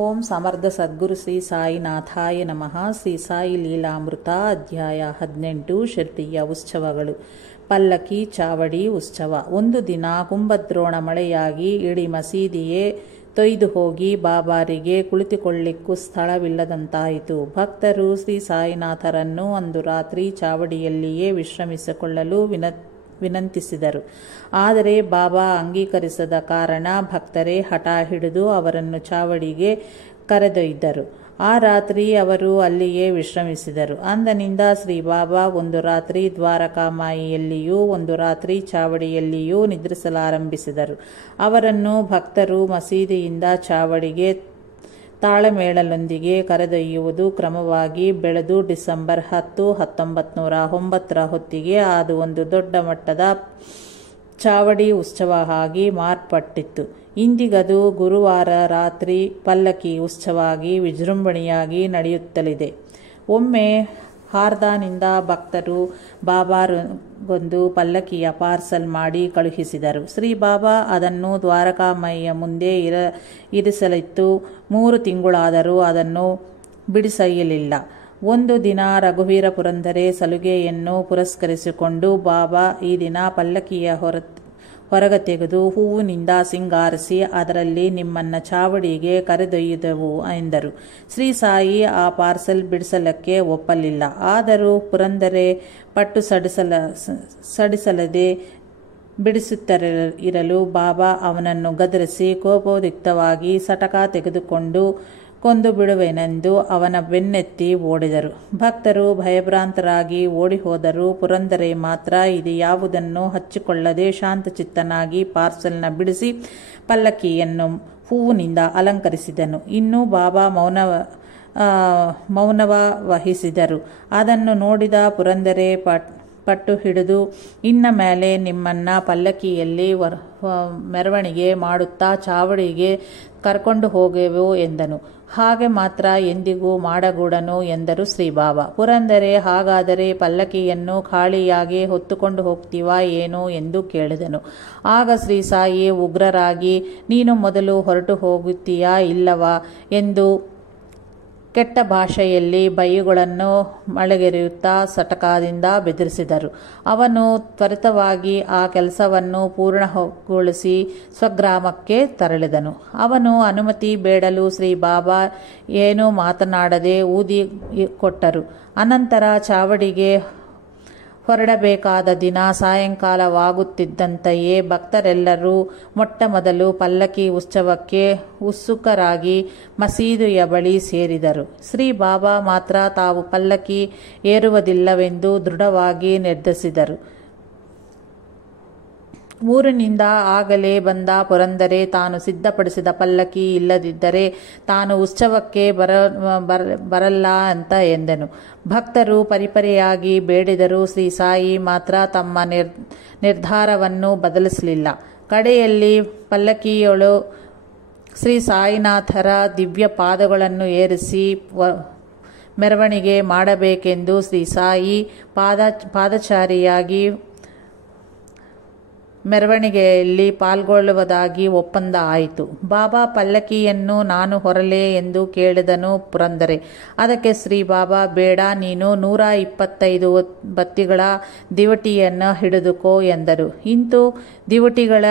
ಓಂ ಸಮರ್ಥ ಸದ್ಗುರು ಶ್ರೀ ಸಾಯಿನಾಥಾಯ ನಮಃ. ಶ್ರೀ ಸಾಯಿ ಲೀಲಾಮೃತ ಅಧ್ಯಾಯ 18 ಶಿರ್ಡಿಯ ಉತ್ಸವಗಳು. ಪಲ್ಲಕ್ಕಿ ಚಾವಡಿ ಉತ್ಸವ. ಒಂದು ದಿನ ಕುಂಭದ್ರೋಣ ಮಳೆಯಾಗಿ ಇಡೀ ಮಸೀದಿಯೇ ತೊಯ್ದು ಹೋಗಿ ಬಾಬಾರಿಗೆ ಕುಳಿತುಕೊಳ್ಳಿಕ್ಕೂ ಸ್ಥಳವಿಲ್ಲದಂತಾಯಿತು. ಭಕ್ತರು ಶ್ರೀ ಸಾಯಿನಾಥರನ್ನು ಅಂದು ರಾತ್ರಿ ಚಾವಡಿಯಲ್ಲಿಯೇ ವಿಶ್ರಮಿಸಿಕೊಳ್ಳಲು ವಿನಂತಿಸಿದರು. ಆದರೆ ಬಾಬಾ ಅಂಗೀಕರಿಸದ ಕಾರಣ ಭಕ್ತರೇ ಹಠ ಹಿಡಿದು ಅವರನ್ನು ಚಾವಡಿಗೆ ಕರೆದೊಯ್ದರು. ಆ ರಾತ್ರಿ ಅವರು ಅಲ್ಲಿಯೇ ವಿಶ್ರಮಿಸಿದರು. ಅಂದಿನಿಂದ ಶ್ರೀ ಬಾಬಾ ಒಂದು ರಾತ್ರಿ ದ್ವಾರಕಾಮಾಯಿಯಲ್ಲಿಯೂ ಒಂದು ರಾತ್ರಿ ಚಾವಡಿಯಲ್ಲಿಯೂ ನಿದ್ರಿಸಲಾರಂಭಿಸಿದರು. ಅವರನ್ನು ಭಕ್ತರು ಮಸೀದಿಯಿಂದ ಚಾವಡಿಗೆ ತಾಳಮೇಳದೊಂದಿಗೆ ಕರೆದೊಯ್ಯುವುದು ಕ್ರಮವಾಗಿ ಬೆಳೆದು ಡಿಸೆಂಬರ್ 10, 1909 ಹೊತ್ತಿಗೆ ಅದು ಒಂದು ದೊಡ್ಡ ಮಟ್ಟದ ಚಾವಡಿ ಉತ್ಸವ ಆಗಿ ಮಾರ್ಪಟ್ಟಿತ್ತು. ಇಂದಿಗದು ಗುರುವಾರ ರಾತ್ರಿ ಪಲ್ಲಕ್ಕಿ ಉತ್ಸವ ಆಗಿ ವಿಜೃಂಭಣೆಯಾಗಿ ನಡೆಯುತ್ತಲಿದೆ. ಒಮ್ಮೆ ಹಾರ್ದಾನಿಂದ ಭಕ್ತರು ಬಾಬಾಗೊಂದು ಪಲ್ಲಕ್ಕಿಯ ಪಾರ್ಸಲ್ ಮಾಡಿ ಕಳುಹಿಸಿದರು. ಶ್ರೀ ಬಾಬಾ ಅದನ್ನು ದ್ವಾರಕಾಮಾಯಿಯ ಮುಂದೆ ಇರಿಸಲಿತ್ತು. 3 ತಿಂಗಳಾದರೂ ಅದನ್ನು ಬಿಡಿಸಲಿಲ್ಲ. ಒಂದು ದಿನ ರಘುವೀರ ಪುರಂದರೆ ಸಲುಗೆಯನ್ನು ಪುರಸ್ಕರಿಸಿಕೊಂಡು ಬಾಬಾ ಈ ದಿನ ಪಲ್ಲಕ್ಕಿಯ ಹೊರಗೆ ತೆಗೆದು ಹೂವಿನಿಂದ ಸಿಂಗಾರಿಸಿ ಅದರಲ್ಲಿ ನಿಮ್ಮನ್ನ ಚಾವಡಿಗೆ ಕರೆದೊಯ್ಯುವೆವು ಎಂದರು. ಶ್ರೀ ಸಾಯಿ ಆ ಪಾರ್ಸಲ್ ಬಿಡಿಸಲಿಕ್ಕೆ ಒಪ್ಪಲಿಲ್ಲ. ಆದರೂ ಪುರಂದರೆ ಪಟ್ಟು ಸಡಿಸಲದೆ ಬಿಡಿಸುತ್ತಿರಲು ಬಾಬಾ ಅವನನ್ನು ಗದರಿಸಿ ಕೋಪೋದ್ರಿಕ್ತವಾಗಿ ಸಟಕ ತೆಗೆದುಕೊಂಡು ಕೊಂದು ಬಿಡುವೆನೆಂದು ಅವನ ಬೆನ್ನೆತ್ತಿ ಓಡಿದರು. ಭಕ್ತರು ಭಯಭ್ರಾಂತರಾಗಿ ಓಡಿಹೋದರು. ಪುರಂದರೆ ಮಾತ್ರ ಇದು ಯಾವುದನ್ನು ಹಚ್ಚಿಕೊಳ್ಳದೆ ಶಾಂತಚಿತ್ತನಾಗಿ ಪಾರ್ಸಲ್ನ ಬಿಡಿಸಿ ಪಲ್ಲಕ್ಕಿಯನ್ನು ಹೂವಿನಿಂದ ಅಲಂಕರಿಸಿದನು. ಇನ್ನು ಬಾಬಾ ಮೌನವ ವಹಿಸಿದರು. ಅದನ್ನು ನೋಡಿದ ಪುರಂದರೆ ಪಟ್ಟು ಹಿಡಿದು ಇನ್ನ ಮೇಲೆ ನಿಮ್ಮನ್ನ ಪಲ್ಲಕ್ಕಿಯಲ್ಲಿ ಮೆರವಣಿಗೆ ಮಾಡುತ್ತಾ ಚಾವಡಿಗೆ ಕರ್ಕೊಂಡು ಹೋಗುವೆವು ಎಂದನು. ಹಾಗೆ ಮಾತ್ರ ಎಂದಿಗೂ ಮಾಡಗೂಡನು ಎಂದರು ಶ್ರೀ ಬಾಬಾ. ಪುರಂದರೆ ಹಾಗಾದರೆ ಪಲ್ಲಕ್ಕಿಯನ್ನು ಖಾಳಿಯಾಗಿ ಹೊತ್ತುಕೊಂಡು ಹೋಗ್ತೀವಾ ಏನು ಎಂದು ಕೇಳಿದನು. ಆಗ ಶ್ರೀ ಸಾಯಿ ಉಗ್ರರಾಗಿ ನೀನು ಮೊದಲು ಹೊರಟು ಹೋಗುತ್ತೀಯಾ ಇಲ್ಲವಾ ಎಂದು ಕೆಟ್ಟ ಭಾಷೆಯಲ್ಲಿ ಬೈಗುಗಳನ್ನು ಮಳೆಗೆರೆಯುತ್ತಾ ಸಟಕದಿಂದ ಬೆದರಿಸಿದರು. ಅವನು ತ್ವರಿತವಾಗಿ ಆ ಕೆಲಸವನ್ನು ಪೂರ್ಣಗೊಳಿಸಿ ಸ್ವಗ್ರಾಮಕ್ಕೆ ತೆರಳಿದನು. ಅವನು ಅನುಮತಿ ಬೇಡಲು ಶ್ರೀ ಬಾಬಾ ಏನೂ ಮಾತನಾಡದೆ ಊದಿ ಕೊಟ್ಟರು. ಅನಂತರ ಚಾವಡಿಗೆ ಹೊರಡಬೇಕಾದ ದಿನ ಸಾಯಂಕಾಲವಾಗುತ್ತಿದ್ದಂತೆಯೇ ಭಕ್ತರೆಲ್ಲರೂ ಮೊಟ್ಟ ಮೊದಲು ಪಲ್ಲಕ್ಕಿ ಉತ್ಸವಕ್ಕೆ ಉತ್ಸುಕರಾಗಿ ಮಸೀದಿಯ ಬಳಿ ಸೇರಿದರು. ಶ್ರೀ ಬಾಬಾ ಮಾತ್ರ ತಾವು ಪಲ್ಲಕ್ಕಿ ಏರುವುದಿಲ್ಲವೆಂದು ದೃಢವಾಗಿ ನಿರ್ಧರಿಸಿದರು. ಊರಿನಿಂದ ಆಗಲೇ ಬಂದ ಪುರಂದರೆ ತಾನು ಸಿದ್ಧಪಡಿಸಿದ ಪಲ್ಲಕ್ಕಿ ಇಲ್ಲದಿದ್ದರೆ ತಾನು ಉತ್ಸವಕ್ಕೆ ಬರಲ್ಲ ಅಂತ ಎಂದನು. ಭಕ್ತರು ಪರಿಪರಿಯಾಗಿ ಬೇಡಿದರೂ ಶ್ರೀ ಸಾಯಿ ಮಾತ್ರ ತಮ್ಮ ನಿರ್ಧಾರವನ್ನು ಬದಲಿಸಲಿಲ್ಲ. ಕಡೆಯಲ್ಲಿ ಪಲ್ಲಕ್ಕಿಯೊಳು ಶ್ರೀ ಸಾಯಿನಾಥರ ದಿವ್ಯ ಪಾದಗಳನ್ನು ಏರಿಸಿ ಮೆರವಣಿಗೆ ಮಾಡಬೇಕೆಂದು ಶ್ರೀ ಸಾಯಿ ಪಾದಚಾರಿಯಾಗಿ ಮೆರವಣಿಗೆಯಲ್ಲಿ ಪಾಲ್ಗೊಳ್ಳುವುದಾಗಿ ಒಪ್ಪಂದ ಆಯಿತು. ಬಾಬಾ ಪಲ್ಲಕ್ಕಿಯನ್ನು ನಾನು ಹೊರಲೆ ಎಂದು ಕೇಳಿದನು ಪುರಂದರೆ. ಅದಕ್ಕೆ ಶ್ರೀ ಬಾಬಾ ಬೇಡ, ನೀನು 125 ಬತ್ತಿಗಳ ದಿವಟಿಯನ್ನು ಹಿಡಿದುಕೋ ಎಂದರು. ಇಂತು ದಿವಟಿಗಳ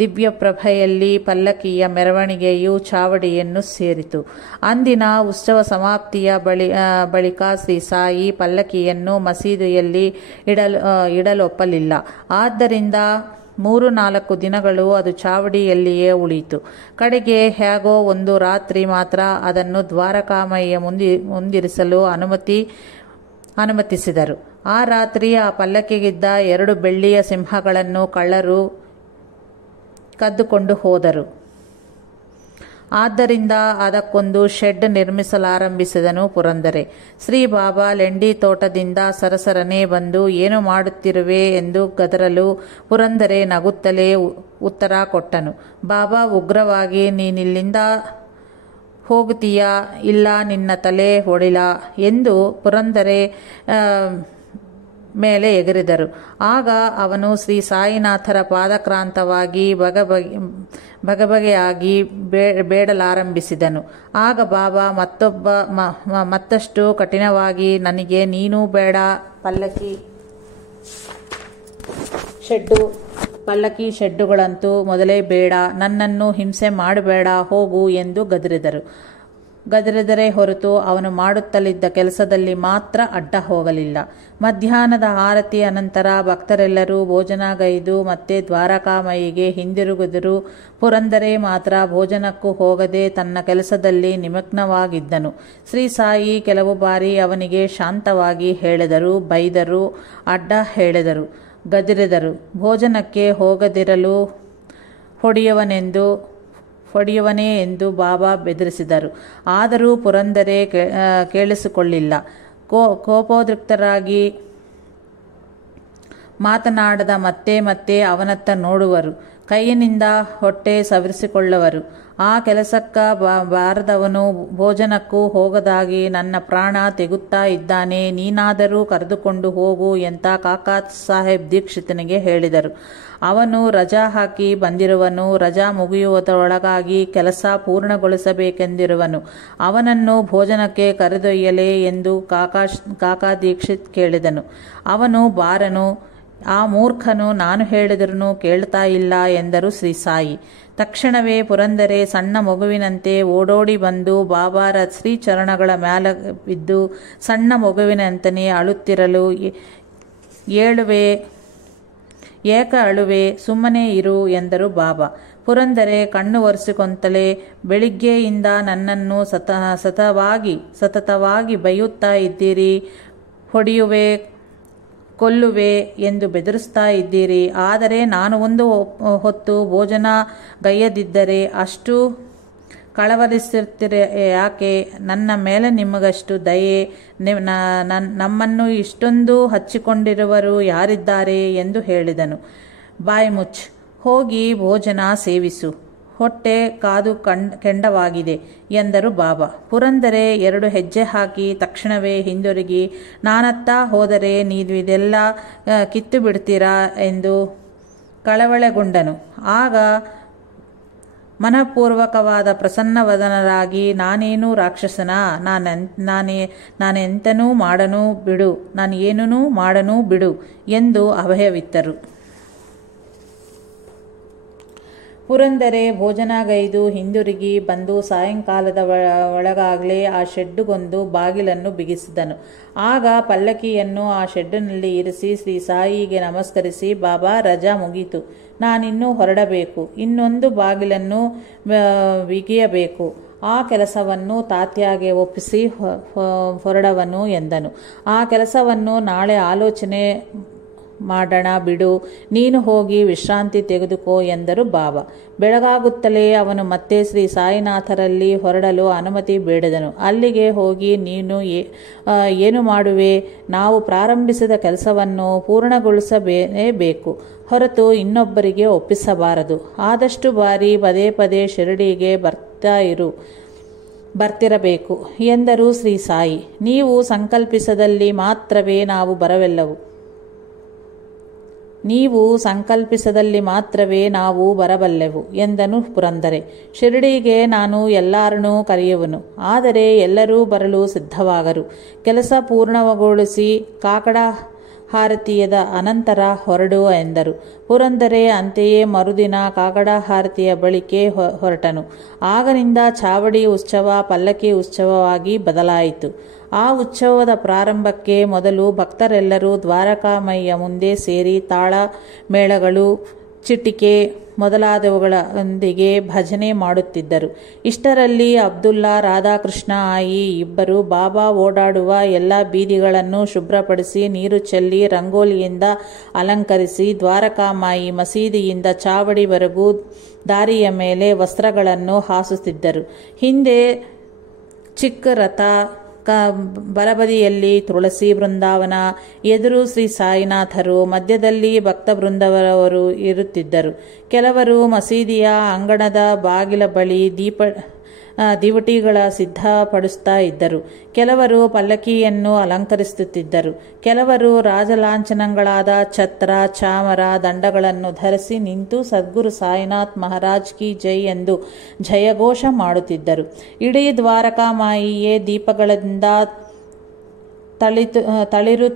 ದಿವ್ಯ ಪ್ರಭೆಯಲ್ಲಿ ಪಲ್ಲಕ್ಕಿಯ ಮೆರವಣಿಗೆಯು ಚಾವಡಿಯನ್ನು ಸೇರಿತು. ಅಂದಿನ ಉತ್ಸವ ಸಮಾಪ್ತಿಯ ಬಳಿಕ ಶ್ರೀ ಸಾಯಿ ಪಲ್ಲಕ್ಕಿಯನ್ನು ಮಸೀದಿಯಲ್ಲಿ ಇಡಲೊಪ್ಪಲಿಲ್ಲ. ಆದ್ದರಿಂದ 3-4 ದಿನಗಳು ಅದು ಚಾವಡಿಯಲ್ಲಿಯೇ ಉಳಿಯಿತು. ಕಡೆಗೆ ಹೇಗೋ ಒಂದು ರಾತ್ರಿ ಮಾತ್ರ ಅದನ್ನು ದ್ವಾರಕಾಮಾಯಿಯ ಮುಂದಿರಿಸಲು ಅನುಮತಿಸಿದರು. ಆ ರಾತ್ರಿ ಆ ಪಲ್ಲಕ್ಕಿಗಿದ್ದ 2 ಬೆಳ್ಳಿಯ ಸಿಂಹಗಳನ್ನು ಕಳ್ಳರು ಕದ್ದುಕೊಂಡು ಹೋದರು. ಆದ್ದರಿಂದ ಅದಕ್ಕೊಂದು ಶೆಡ್ ನಿರ್ಮಿಸಲಾರಂಭಿಸಿದನು ಪುರಂದರೆ. ಶ್ರೀ ಬಾಬಾ ಲೆಂಡಿ ತೋಟದಿಂದ ಸರಸರನೆ ಬಂದು ಏನು ಮಾಡುತ್ತಿರುವೆ ಎಂದು ಗದರಲು ಪುರಂದರೆ ನಗುತ್ತಲೇ ಉತ್ತರ ಕೊಟ್ಟನು. ಬಾಬಾ ಉಗ್ರವಾಗಿ ನೀನಿಲ್ಲಿಂದ ಹೋಗುತ್ತೀಯಾ ಇಲ್ಲ ನಿನ್ನ ತಲೆ ಹೊಡಿಲ ಎಂದು ಪುರಂದರೆ ಮೇಲೆ ಎಗರಿದರು. ಆಗ ಅವನು ಶ್ರೀ ಸಾಯಿನಾಥರ ಪಾದಕ್ರಾಂತವಾಗಿ ಬಗೆಬಗೆಯಾಗಿ ಬೇಡಲಾರಂಭಿಸಿದನು. ಆಗ ಬಾಬಾ ಮತ್ತಷ್ಟು ಕಠಿಣವಾಗಿ, ನನಗೆ ನೀನು ಬೇಡ, ಪಲ್ಲಕಿ ಶೆಡ್ಡುಗಳಂತೂ ಮೊದಲೇ ಬೇಡ, ನನ್ನನ್ನು ಹಿಂಸೆ ಮಾಡಬೇಡ, ಹೋಗು ಎಂದು ಗದರಿದರೆ ಹೊರತು ಅವನು ಮಾಡುತ್ತಲಿದ್ದ ಕೆಲಸದಲ್ಲಿ ಮಾತ್ರ ಅಡ್ಡ ಹೋಗಲಿಲ್ಲ. ಮಧ್ಯಾಹ್ನದ ಆರತಿ ಅನಂತರ ಭಕ್ತರೆಲ್ಲರೂ ಭೋಜನಗೈದು ಮತ್ತೆ ದ್ವಾರಕಾಮಯಿಗೆ ಹಿಂದಿರುಗಿದರು. ಪುರಂದರೆ ಮಾತ್ರ ಭೋಜನಕ್ಕೂ ಹೋಗದೆ ತನ್ನ ಕೆಲಸದಲ್ಲಿ ನಿಮಗ್ನವಾಗಿದ್ದನು. ಶ್ರೀ ಸಾಯಿ ಕೆಲವು ಬಾರಿ ಅವನಿಗೆ ಶಾಂತವಾಗಿ ಹೇಳಿದರು, ಬೈದರು, ಅಡ್ಡ ಹೇಳಿದರು, ಗದರಿದರು. ಭೋಜನಕ್ಕೆ ಹೋಗದಿರಲು ಹೊಡೆಯುವನೇ ಎಂದು ಬಾಬಾ ಬೆದರಿಸಿದರು. ಆದರೂ ಪುರಂದರೆ ಕೇಳಿಸಿಕೊಳ್ಳಿಲ್ಲ. ಕೋಪೋದ್ರಿಕ್ತರಾಗಿ ಮಾತನಾಡದ ಮತ್ತೆ ಅವನತ್ತ ನೋಡುವರು, ಕೈಯಿನಿಂದ ಹೊಟ್ಟೆ ಸವರಿಸಿಕೊಳ್ಳುವರು. ಆ ಕೆಲಸಕ್ಕ ಬಾರದವನು ಭೋಜನಕ್ಕೂ ಹೋಗದಾಗಿ ನನ್ನ ಪ್ರಾಣ ತೆಗುತ್ತಾ ಇದ್ದಾನೆ, ನೀನಾದರೂ ಕರೆದುಕೊಂಡು ಹೋಗು ಅಂತ ಕಾಕಾ ಸಾಹೇಬ್ ದೀಕ್ಷಿತನಿಗೆ ಹೇಳಿದರು. ಅವನು ರಜಾ ಹಾಕಿ ಬಂದಿರುವನು, ರಜಾ ಮುಗಿಯುವುದರೊಳಗಾಗಿ ಕೆಲಸ ಪೂರ್ಣಗೊಳಿಸಬೇಕೆಂದಿರುವನು. ಅವನನ್ನು ಭೋಜನಕ್ಕೆ ಕರೆದೊಯ್ಯಲೇ ಎಂದು ಕಾಕಾ ದೀಕ್ಷಿತ್ ಕೇಳಿದನು. ಅವನು ಬಾರನು. ಆ ಮೂರ್ಖನು ನಾನು ಹೇಳಿದರೂ ಕೇಳ್ತಾ ಇಲ್ಲ ಎಂದರು ಶ್ರೀ ಸಾಯಿ. ತಕ್ಷಣವೇ ಪುರಂದರೆ ಸಣ್ಣ ಮಗುವಿನಂತೆ ಓಡೋಡಿ ಬಂದು ಬಾಬಾರ ಶ್ರೀಚರಣಗಳ ಮ್ಯಾಲ ಬಿದ್ದು ಸಣ್ಣ ಮಗುವಿನಂತೆಯೇ ಅಳುತ್ತಿರಲು, ಏಕ ಅಳುವೆ, ಸುಮ್ಮನೆ ಇರು ಎಂದರು ಬಾಬಾ. ಪುರಂದರೆ ಕಣ್ಣು ಒರೆಸಿಕೊಂತಲೇ, ಬೆಳಿಗ್ಗೆಯಿಂದ ನನ್ನನ್ನು ಸತತವಾಗಿ ಬೈಯುತ್ತಾ ಇದ್ದೀರಿ, ಹೊಡೆಯುವೆ, ಕೊಲ್ಲುವೆ ಎಂದು ಬೆದರಿಸ್ತಾ ಇದ್ದೀರಿ. ಆದರೆ ನಾನು ಒಂದು ಹೊತ್ತು ಭೋಜನ ಗೈಯದಿದ್ದರೆ ಅಷ್ಟು ಕಳವಳಿಸುತ್ತೀರ ಯಾಕೆ? ನನ್ನ ಮೇಲೆ ನಿಮಗಷ್ಟು ದಯೆ? ನಮ್ಮನ್ನು ಇಷ್ಟೊಂದು ಹಚ್ಚಿಕೊಂಡಿರುವರು ಯಾರಿದ್ದಾರೆ ಎಂದು ಹೇಳಿದನು. ಬಾಯಿ ಮುಚ್ಚ್, ಹೋಗಿ ಭೋಜನ ಸೇವಿಸು, ಹೊಟ್ಟೆ ಕಾದು ಕೆಂಡವಾಗಿದೆ ಎಂದರು ಬಾಬಾ. ಪುರಂದರೆ 2 ಹೆಜ್ಜೆ ಹಾಕಿ ತಕ್ಷಣವೇ ಹಿಂದಿರುಗಿ, ನಾನತ್ತ ಹೋದರೆ ನೀವು ಇದೆಲ್ಲ ಕಿತ್ತು ಬಿಡ್ತೀರಾ ಎಂದು ಕಳವಳಗೊಂಡನು. ಆಗ ಮನಪೂರ್ವಕವಾದ ಪ್ರಸನ್ನವದನರಾಗಿ, ನಾನೇನು ರಾಕ್ಷಸನ? ನಾನೆಂತನೂ ಮಾಡನು ಬಿಡು, ನಾನು ಏನೂ ಮಾಡನು ಬಿಡು ಎಂದು ಅಭಯವಿತ್ತರು. ಪುರಂದರೆ ಭೋಜನಗೈದು ಹಿಂದಿರುಗಿ ಬಂದು ಸಾಯಂಕಾಲದ ಒಳಗಾಗಲೇ ಆ ಶೆಡ್ಡುಗೊಂದು ಬಾಗಿಲನ್ನು ಬಿಗಿಸಿದನು. ಆಗ ಪಲ್ಲಕ್ಕಿಯನ್ನು ಆ ಶೆಡ್ಡಿನಲ್ಲಿ ಇರಿಸಿ ಶ್ರೀ ಸಾಯಿಗೆ ನಮಸ್ಕರಿಸಿ, ಬಾಬಾ, ರಜಾ ಮುಗೀತು, ನಾನಿನ್ನೂ ಹೊರಡಬೇಕು, ಇನ್ನೊಂದು ಬಾಗಿಲನ್ನು ಬಿಗಿಯಬೇಕು, ಆ ಕೆಲಸವನ್ನು ತಾತ್ಯಾಗೆ ಒಪ್ಪಿಸಿ ಹೊರಡವನು ಎಂದನು. ಆ ಕೆಲಸವನ್ನು ನಾಳೆ ಆಲೋಚನೆ ಮಾಡೋಣ ಬಿಡು, ನೀನು ಹೋಗಿ ವಿಶ್ರಾಂತಿ ತೆಗೆದುಕೋ ಎಂದರು ಬಾಬಾ. ಬೆಳಗಾಗುತ್ತಲೇ ಅವನು ಮತ್ತೆ ಶ್ರೀ ಸಾಯಿನಾಥರಲ್ಲಿ ಹೊರಡಲು ಅನುಮತಿ ಬೇಡಿದನು. ಅಲ್ಲಿಗೆ ಹೋಗಿ, ನೀನು ಏನು ಮಾಡುವೆ? ನಾವು ಪ್ರಾರಂಭಿಸಿದ ಕೆಲಸವನ್ನು ಪೂರ್ಣಗೊಳಿಸಬೇಕು ಹೊರತು ಇನ್ನೊಬ್ಬರಿಗೆ ಒಪ್ಪಿಸಬಾರದು. ಆದಷ್ಟು ಬಾರಿ ಪದೇ ಶಿರಡಿಗೆ ಬರ್ತಿರಬೇಕು ಎಂದರು ಶ್ರೀ ಸಾಯಿ. ನೀವು ಸಂಕಲ್ಪಿಸದಲ್ಲಿ ಮಾತ್ರವೇ ನಾವು ಬರಬಲ್ಲೆವು ಎಂದನು ಪುರಂದರೆ. ಶಿರಡಿಗೆ ನಾನು ಎಲ್ಲರನ್ನೂ ಕರೆಯುವನು, ಆದರೆ ಎಲ್ಲರೂ ಬರಲು ಸಿದ್ಧವಾಗರು. ಕೆಲಸ ಪೂರ್ಣಗೊಳಿಸಿ ಕಾಕಡ ಹಾರತಿಯದ ಅನಂತರ ಹೊರಡು ಎಂದರು. ಪುರಂದರೆ ಅಂತೆಯೇ ಮರುದಿನ ಕಾಕಡ ಹಾರತಿಯ ಬಳಿಕೆ ಹೊರಟನು. ಆಗನಿಂದ ಚಾವಡಿ ಉತ್ಸವ ಪಲ್ಲಕ್ಕಿ ಉತ್ಸವವಾಗಿ ಬದಲಾಯಿತು. ಆ ಉತ್ಸವದ ಪ್ರಾರಂಭಕ್ಕೆ ಮೊದಲು ಭಕ್ತರೆಲ್ಲರೂ ದ್ವಾರಕಾಮಯ್ಯ ಮುಂದೆ ಸೇರಿ ತಾಳ ಮೇಳಗಳು, ಚಿಟಿಕೆ ಮೊದಲಾದವುಗಳೊಂದಿಗೆ ಭಜನೆ ಮಾಡುತ್ತಿದ್ದರು. ಇಷ್ಟರಲ್ಲಿ ಅಬ್ದುಲ್ಲಾ, ರಾಧಾಕೃಷ್ಣ ಆಯಿ ಇಬ್ಬರು ಬಾಬಾ ಓಡಾಡುವ ಎಲ್ಲ ಬೀದಿಗಳನ್ನು ಶುಭ್ರಪಡಿಸಿ, ನೀರು ಚೆಲ್ಲಿ, ರಂಗೋಲಿಯಿಂದ ಅಲಂಕರಿಸಿ, ದ್ವಾರಕಾಮಾಯಿ ಮಸೀದಿಯಿಂದ ಚಾವಡಿವರೆಗೂ ದಾರಿಯ ಮೇಲೆ ವಸ್ತ್ರಗಳನ್ನು ಹಾಸುತ್ತಿದ್ದರು. ಹಿಂದೆ ಚಿಕ್ಕ ರಥ, ಬಲಬದಿಯಲ್ಲಿ ತುಳಸಿ ಬೃಂದಾವನ, ಎದುರು ಶ್ರೀ ಸಾಯಿನಾಥರು, ಮಧ್ಯದಲ್ಲಿ ಭಕ್ತ ಬೃಂದವರು ಇರುತ್ತಿದ್ದರು. ಕೆಲವರು ಮಸೀದಿಯ ಅಂಗಣದ ಬಾಗಿಲ ಬಳಿ ದಿವಟಿಗಳ ಸಿದ್ಧಪಡಿಸ್ತಾ ಇದ್ದರು. ಕೆಲವರು ಪಲ್ಲಕ್ಕಿಯನ್ನು ಅಲಂಕರಿಸುತ್ತಿದ್ದರು. ಕೆಲವರು ರಾಜಲಾಂಛನಗಳಾದ ಛತ್ರ, ಚಾಮರ, ದಂಡಗಳನ್ನು ಧರಿಸಿ ನಿಂತು ಸದ್ಗುರು ಸಾಯಿನಾಥ್ ಮಹಾರಾಜ್ ಕಿ ಜೈ ಎಂದು ಜಯಘೋಷ ಮಾಡುತ್ತಿದ್ದರು. ಇಡೀ ದ್ವಾರಕಾಮಾಯಿಯೇ ದೀಪಗಳಿಂದ ತಳಿರು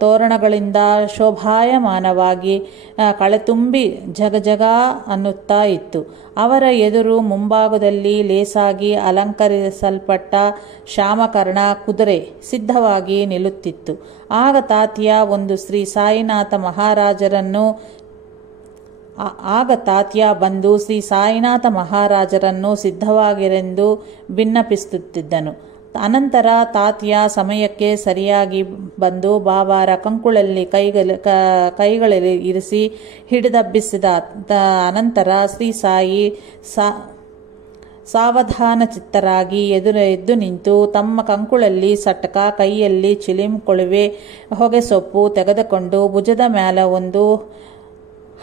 ತೋರಣಗಳಿಂದ ಶೋಭಾಯಮಾನವಾಗಿ ಕಳೆತುಂಬಿ ಜಗಜಗ ಅನ್ನುತ್ತಾ ಇತ್ತು. ಅವರ ಎದುರು ಮುಂಭಾಗದಲ್ಲಿ ಲೇಸಾಗಿ ಅಲಂಕರಿಸಲ್ಪಟ್ಟ ಶ್ಯಾಮಕರ್ಣ ಕುದುರೆ ಸಿದ್ಧವಾಗಿ ನಿಲ್ಲುತ್ತಿತ್ತು. ಆಗ ತಾತ್ಯ ಬಂದು ಶ್ರೀ ಸಾಯಿನಾಥ ಮಹಾರಾಜರನ್ನು ಸಿದ್ಧವಾಗಿರೆಂದು ಭಿನ್ನಪಿಸುತ್ತಿದ್ದನು. ಅನಂತರ ತಾತ್ಯ ಸಮಯಕ್ಕೆ ಸರಿಯಾಗಿ ಬಂದು ಬಾಬಾರ ಕಂಕುಳಲ್ಲಿ ಕೈಗಳಲ್ಲಿ ಇರಿಸಿ ಹಿಡಿದಬ್ಬಿಸಿದ ಅನಂತರ ಶ್ರೀ ಸಾಯಿ ಸಾವಧಾನ ಚಿತ್ತರಾಗಿ ಎದ್ದು ನಿಂತು ತಮ್ಮ ಕಂಕುಳಲ್ಲಿ ಸಟಕ, ಕೈಯಲ್ಲಿ ಚಿಲಿಂ, ಕೊಳುವೆ, ಹೊಗೆಸೊಪ್ಪು ತೆಗೆದುಕೊಂಡು ಭುಜದ ಮೇಲೆ ಒಂದು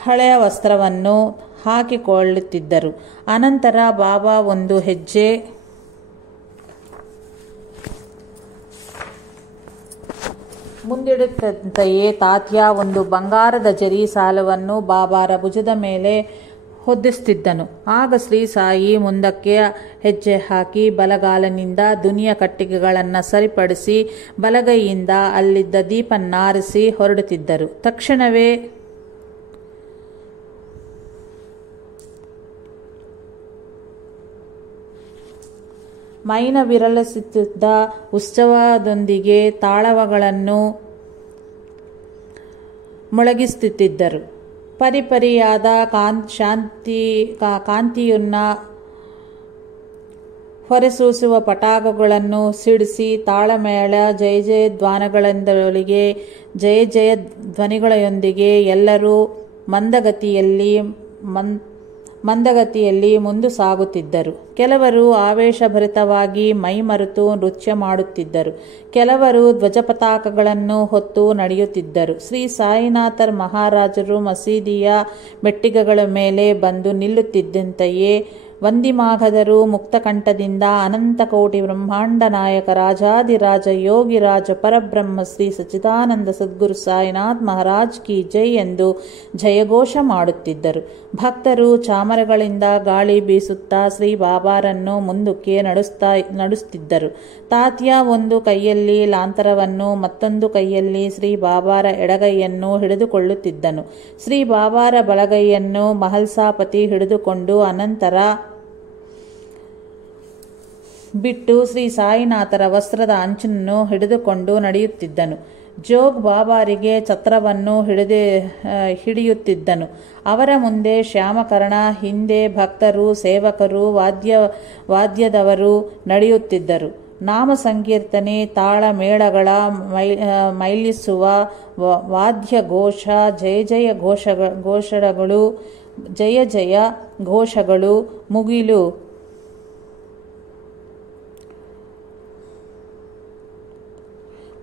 ಹಳೆಯ ವಸ್ತ್ರವನ್ನು ಹಾಕಿಕೊಳ್ಳುತ್ತಿದ್ದರು. ಅನಂತರ ಬಾಬಾ ಒಂದು ಹೆಜ್ಜೆ ಮುಂದಿಡುತ್ತಂತೆಯೇ ತಾತ್ಯ ಒಂದು ಬಂಗಾರದ ಜರಿ ಸಾಲವನ್ನು ಬಾಬಾರ ಭುಜದ ಮೇಲೆ ಹೊದಿಸುತ್ತಿದ್ದನು. ಆಗ ಶ್ರೀ ಸಾಯಿ ಮುಂದಕ್ಕೆ ಹೆಜ್ಜೆ ಹಾಕಿ ಬಲಗಾಲಿನಿಂದ ದುನಿಯ ಕಟ್ಟಿಗೆಗಳನ್ನು ಸರಿಪಡಿಸಿ ಬಲಗೈಯಿಂದ ಅಲ್ಲಿದ್ದ ದೀಪನ್ನಾರಿಸಿ ಹೊರಡುತ್ತಿದ್ದರು. ತಕ್ಷಣವೇ ಮೈನ ವಿರಳಿಸುತ್ತಿದ್ದ ಉತ್ಸವದೊಂದಿಗೆ ತಾಳವಗಳನ್ನು ಮೊಳಗಿಸುತ್ತಿದ್ದರು. ಪರಿಪರಿಯಾದ ಕಾಂತಿಯನ್ನ ಹೊರಸೂಸುವ ಪಟಾಕಗಳನ್ನು ಸಿಡಿಸಿ ತಾಳಮೇಳ ಜಯ ಜಯ ಧ್ವನಿಗಳೊಂದಿಗೆ ಎಲ್ಲರೂ ಮಂದಗತಿಯಲ್ಲಿ ಮುಂದೆ ಸಾಗುತ್ತಿದ್ದರು. ಕೆಲವರು ಆವೇಶಭರಿತವಾಗಿ ಮೈಮರೆತು ನೃತ್ಯ ಮಾಡುತ್ತಿದ್ದರು. ಕೆಲವರು ಧ್ವಜಪತಾಕಗಳನ್ನು ಹೊತ್ತು ನಡೆಯುತ್ತಿದ್ದರು. ಶ್ರೀ ಸಾಯಿನಾಥರ್ ಮಹಾರಾಜರು ಮಸೀದಿಯ ಮೆಟ್ಟಿಗೆಗಳ ಮೇಲೆ ಬಂದು ನಿಲ್ಲುತ್ತಿದ್ದಂತೆಯೇ ವಂದಿಮಾಗಧರು ಮುಕ್ತಕಂಠದಿಂದ ಅನಂತಕೋಟಿ ಬ್ರಹ್ಮಾಂಡ ನಾಯಕ ರಾಜಾದಿರಾಜ ಯೋಗಿರಾಜ ಪರಬ್ರಹ್ಮ ಶ್ರೀ ಸಚ್ಚಿದಾನಂದ ಸದ್ಗುರು ಸಾಯಿನಾಥ್ ಮಹಾರಾಜ್ ಕಿ ಜೈ ಎಂದು ಜಯಘೋಷ ಮಾಡುತ್ತಿದ್ದರು. ಭಕ್ತರು ಚಾಮರಗಳಿಂದ ಗಾಳಿ ಬೀಸುತ್ತಾ ಶ್ರೀ ಬಾಬಾರನ್ನು ಮುಂದಕ್ಕೆ ನಡೆಸುತ್ತಿದ್ದರು. ತಾತ್ಯ ಒಂದು ಕೈಯಲ್ಲಿ ಲಾಂತರವನ್ನು, ಮತ್ತೊಂದು ಕೈಯಲ್ಲಿ ಶ್ರೀ ಬಾಬಾರ ಎಡಗೈಯನ್ನು ಹಿಡಿದುಕೊಳ್ಳುತ್ತಿದ್ದನು. ಶ್ರೀ ಬಾಬಾರ ಬಲಗೈಯನ್ನು ಮಹಲ್ಸಾಪತಿ ಹಿಡಿದುಕೊಂಡು ಅನಂತರ ಬಿಟ್ಟು ಶ್ರೀ ಸಾಯಿನಾಥರ ವಸ್ತ್ರದ ಅಂಚನ್ನು ಹಿಡಿದುಕೊಂಡು ನಡೆಯುತ್ತಿದ್ದನು. ಜೋಗ್ ಬಾಬಾರಿಗೆ ಛತ್ರವನ್ನು ಹಿಡಿಯುತ್ತಿದ್ದನು. ಅವರ ಮುಂದೆ ಶ್ಯಾಮಕರ್ಣ, ಹಿಂದೆ ಭಕ್ತರು, ಸೇವಕರು, ವಾದ್ಯದವರು ನಡೆಯುತ್ತಿದ್ದರು. ನಾಮ ಸಂಕೀರ್ತನೆ, ತಾಳ ಮೇಳಗಳ ಮೈಲಿಸುವ ವಾದ್ಯಘೋಷ, ಜಯ ಜಯ ಘೋಷಗಳು ಮುಗಿಲು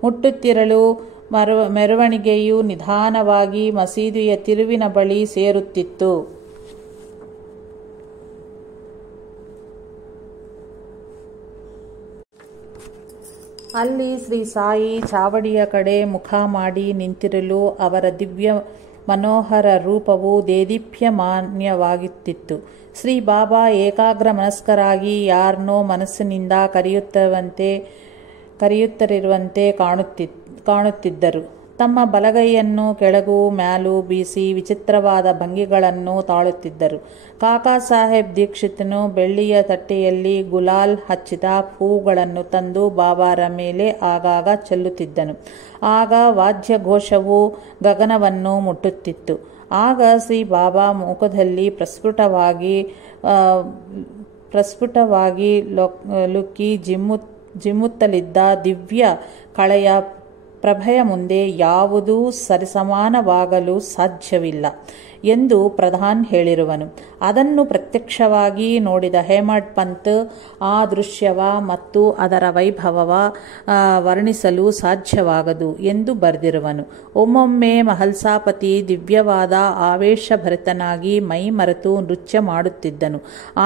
ಮುಟ್ಟುತ್ತಿರಲು ಮೆರವಣಿಗೆಯು ನಿಧಾನವಾಗಿ ಮಸೀದಿಯ ತಿರುವಿನ ಬಳಿ ಸೇರುತ್ತಿತ್ತು. ಅಲ್ಲಿ ಶ್ರೀ ಸಾಯಿ ಚಾವಡಿಯ ಕಡೆ ಮುಖ ಮಾಡಿ ನಿಂತಿರಲು ಅವರ ದಿವ್ಯ ಮನೋಹರ ರೂಪವು ದೇದೀಪ್ಯಮಾನ್ಯವಾಗುತ್ತಿತ್ತು. ಶ್ರೀ ಬಾಬಾ ಏಕಾಗ್ರ ಮನಸ್ಕರಾಗಿ ಯಾರನ್ನೋ ಮನಸ್ಸಿನಿಂದ ಕರೆಯುತ್ತಿರುವಂತೆ ಕಾಣುತ್ತಿದ್ದರು. ತಮ್ಮ ಬಲಗೈಯನ್ನು ಕೆಳಗೂ ಮ್ಯಾಲೂ ಬೀಸಿ ವಿಚಿತ್ರವಾದ ಭಂಗಿಗಳನ್ನು ತಾಳುತ್ತಿದ್ದರು. ಕಾಕಾ ಸಾಹೇಬ್ ದೀಕ್ಷಿತನು ಬೆಳ್ಳಿಯ ತಟ್ಟೆಯಲ್ಲಿ ಗುಲಾಲ್ ಹಚ್ಚಿದ ಹೂಗಳನ್ನು ತಂದು ಬಾಬಾರ ಮೇಲೆ ಆಗಾಗ ಚೆಲ್ಲುತ್ತಿದ್ದನು. ಆಗ ವಾದ್ಯಘೋಷವು ಗಗನವನ್ನು ಮುಟ್ಟುತ್ತಿತ್ತು. ಆಗ ಶ್ರೀ ಬಾಬಾ ಮುಖದಲ್ಲಿ ಪ್ರಸ್ಫುಟವಾಗಿ ಲುಕ್ಕಿ ಜಿಮ್ಮುತ್ತಲಿದ್ದ ದಿವ್ಯ ಕಳೆಯ ಪ್ರಭೆಯ ಮುಂದೆ ಯಾವುದೂ ಸರಿಸಮಾನವಾಗಲು ಸಾಧ್ಯವಿಲ್ಲ ಎಂದು ಪ್ರಧಾನ್ ಹೇಳಿರುವನು. ಅದನ್ನು ಪ್ರತ್ಯಕ್ಷವಾಗಿ ನೋಡಿದ ಹೇಮಡ್ ಪಂತ್ ಆ ದೃಶ್ಯವ ಮತ್ತು ಅದರ ವೈಭವವ ವರ್ಣಿಸಲು ಸಾಧ್ಯವಾಗದು ಎಂದು ಬರೆದಿರುವನು. ಒಮ್ಮೊಮ್ಮೆ ಮಹಲ್ಸಾಪತಿ ದಿವ್ಯವಾದ ಆವೇಶಭರಿತನಾಗಿ ಮೈ ಮರೆತು ನೃತ್ಯ ಮಾಡುತ್ತಿದ್ದನು.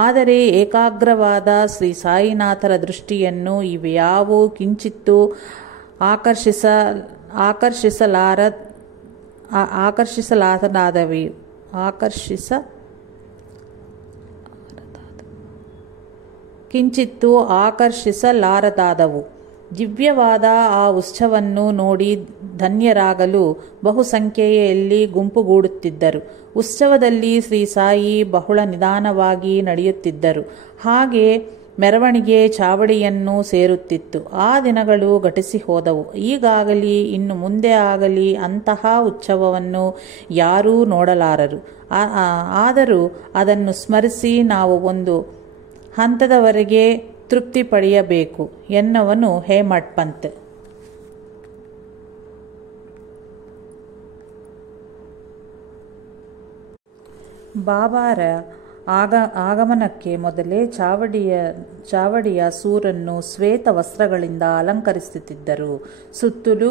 ಆದರೆ ಏಕಾಗ್ರವಾದ ಶ್ರೀ ಸಾಯಿನಾಥರ ದೃಷ್ಟಿಯನ್ನು ಇವ್ಯಾವೂ ಕಿಂಚಿತ್ತೂ ಆಕರ್ಷಿಸಲಾರದಾದವು. ದಿವ್ಯವಾದ ಆ ಉತ್ಸವವನ್ನು ನೋಡಿ ಧನ್ಯರಾಗಲು ಬಹುಸಂಖ್ಯೆಯಲ್ಲಿ ಗುಂಪುಗೂಡುತ್ತಿದ್ದರು. ಉತ್ಸವದಲ್ಲಿ ಶ್ರೀ ಸಾಯಿ ಬಹಳ ನಿಧಾನವಾಗಿ ನಡೆಯುತ್ತಿದ್ದರು. ಹಾಗೆ ಮೆರವಣಿಗೆ ಚಾವಡಿಯನ್ನು ಸೇರುತ್ತಿತ್ತು. ಆ ದಿನಗಳು ಗತಿಸಿ ಹೋದವು. ಈಗಾಗಲಿ ಇನ್ನು ಮುಂದೆ ಆಗಲಿ ಅಂತಹ ಉತ್ಸವವನ್ನು ಯಾರೂ ನೋಡಲಾರರು. ಆದರೂ ಅದನ್ನು ಸ್ಮರಿಸಿ ನಾವು ಒಂದು ಹಂತದವರೆಗೆ ತೃಪ್ತಿ ಪಡೆಯಬೇಕು ಎನ್ನುವನು ಹೇಮಡ್ ಪಂತ್. ಬಾಬಾರ ಆಗಮನಕ್ಕೆ ಮೊದಲೇ ಚಾವಡಿಯ ಸೂರನ್ನು ಶ್ವೇತ ವಸ್ತ್ರಗಳಿಂದ ಅಲಂಕರಿಸುತ್ತಿದ್ದರು. ಸುತ್ತಲೂ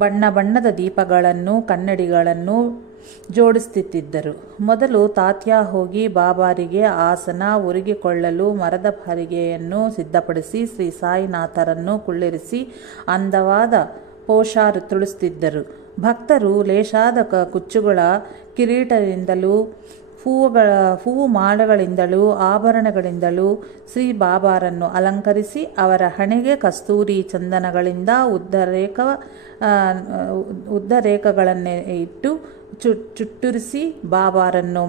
ಬಣ್ಣ ಬಣ್ಣದ ದೀಪಗಳನ್ನು ಕನ್ನಡಿಗಳನ್ನು ಜೋಡಿಸುತ್ತಿದ್ದರು. ಮೊದಲು ತಾತ್ಯಾ ಹೋಗಿ ಬಾಬಾರಿಗೆ ಆಸನ ಒರಗಿಕೊಳ್ಳಲು ಮರದ ಹರಿಗೆಯನ್ನು ಸಿದ್ಧಪಡಿಸಿ ಶ್ರೀ ಸಾಯಿನಾಥರನ್ನು ಕುಳ್ಳಿರಿಸಿ ಅಂದವಾದ ಪೋಷಾರು ತುಳಿಸುತ್ತಿದ್ದರು. ಭಕ್ತರು ಲೇಶಾದ ಕುಚ್ಚುಗಳ ಕಿರೀಟದಿಂದಲೂ ಹೂವು ಮಾಲೆಗಳಿಂದಲೂ ಆಭರಣಗಳಿಂದಲೂ ಶ್ರೀ ಬಾಬಾರನ್ನು ಅಲಂಕರಿಸಿ ಅವರ ಹಣೆಗೆ ಕಸ್ತೂರಿ ಚಂದನಗಳಿಂದ ಉದ್ದರೇಖೆಗಳನ್ನೇ ಇಟ್ಟು ಚುಟ್ಟುರಿಸಿ ಬಾಬಾರನ್ನು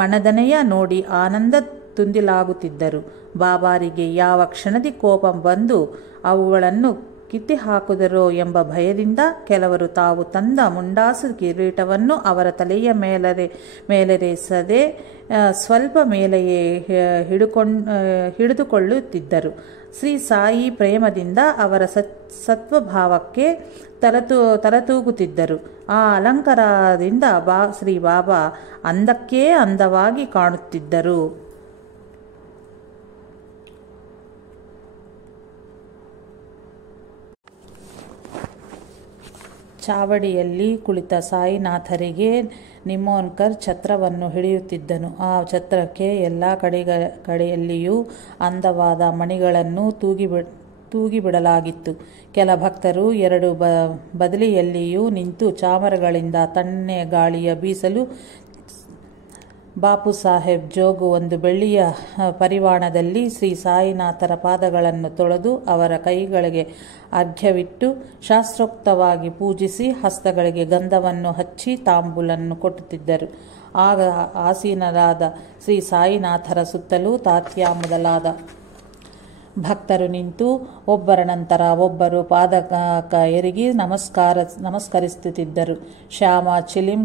ಮನದನೆಯ ನೋಡಿ ಆನಂದ ತುಂದಿಲಾಗುತ್ತಿದ್ದರು. ಬಾಬಾರಿಗೆ ಯಾವ ಕ್ಷಣದಿ ಕೋಪ ಬಂದು ಅವುಗಳನ್ನು ಕಿತ್ತಿ ಹಾಕುದರೋ ಎಂಬ ಭಯದಿಂದ ಕೆಲವರು ತಾವು ತಂದ ಮುಂಡಾಸು ಕಿರೀಟವನ್ನು ಅವರ ತಲೆಯ ಮೇಲೆರೆಸದೆ ಸ್ವಲ್ಪ ಮೇಲೆಯೇ ಹಿಡಿದುಕೊಳ್ಳುತ್ತಿದ್ದರು. ಶ್ರೀ ಸಾಯಿ ಪ್ರೇಮದಿಂದ ಅವರ ಸತ್ವಭಾವಕ್ಕೆ ತಲೆತೂಗುತ್ತಿದ್ದರು. ಆ ಅಲಂಕಾರದಿಂದ ಶ್ರೀ ಬಾಬಾ ಅಂದಕ್ಕೇ ಅಂದವಾಗಿ ಕಾಣುತ್ತಿದ್ದರು. ಚಾವಡಿಯಲ್ಲಿ ಕುಳಿತ ಸಾಯಿನಾಥರಿಗೆ ನಿಮೋನ್ಕರ್ ಛತ್ರವನ್ನು ಹಿಡಿಯುತ್ತಿದ್ದನು. ಆ ಛತ್ರಕ್ಕೆ ಎಲ್ಲ ಕಡೆಯಲ್ಲಿಯೂ ಅಂದವಾದ ಮಣಿಗಳನ್ನು ತೂಗಿಬಿಡಲಾಗಿತ್ತು. ಕೆಲ ಭಕ್ತರು ಎರಡು ಬದಲಿಯಲ್ಲಿಯೂ ನಿಂತು ಚಾಮರಗಳಿಂದ ತಣ್ಣನೆ ಗಾಳಿಯ ಬೀಸಲು ಬಾಪು ಸಾಹೇಬ್ ಜೋಗು ಒಂದು ಬೆಳ್ಳಿಯ ಪರಿವಾಣದಲ್ಲಿ ಶ್ರೀ ಸಾಯಿನಾಥರ ಪಾದಗಳನ್ನು ತೊಳೆದು ಅವರ ಕೈಗಳಿಗೆ ಅರ್ಘ್ಯವಿಟ್ಟು ಶಾಸ್ತ್ರೋಕ್ತವಾಗಿ ಪೂಜಿಸಿ ಹಸ್ತಗಳಿಗೆ ಗಂಧವನ್ನು ಹಚ್ಚಿ ತಾಂಬೂಲನ್ನು ಕೊಟ್ಟುತ್ತಿದ್ದರು. ಆಗ ಆಸೀನರಾದ ಶ್ರೀ ಸಾಯಿನಾಥರ ಸುತ್ತಲೂ ತಾತ್ಯಾ ಮೊದಲಾದ ಭಕ್ತರು ನಿಂತು ಒಬ್ಬರ ನಂತರ ಒಬ್ಬರು ಪಾದಕ ಎರಗಿ ನಮಸ್ಕರಿಸುತ್ತಿದ್ದರು. ಶ್ಯಾಮ ಚಿಲಿಂ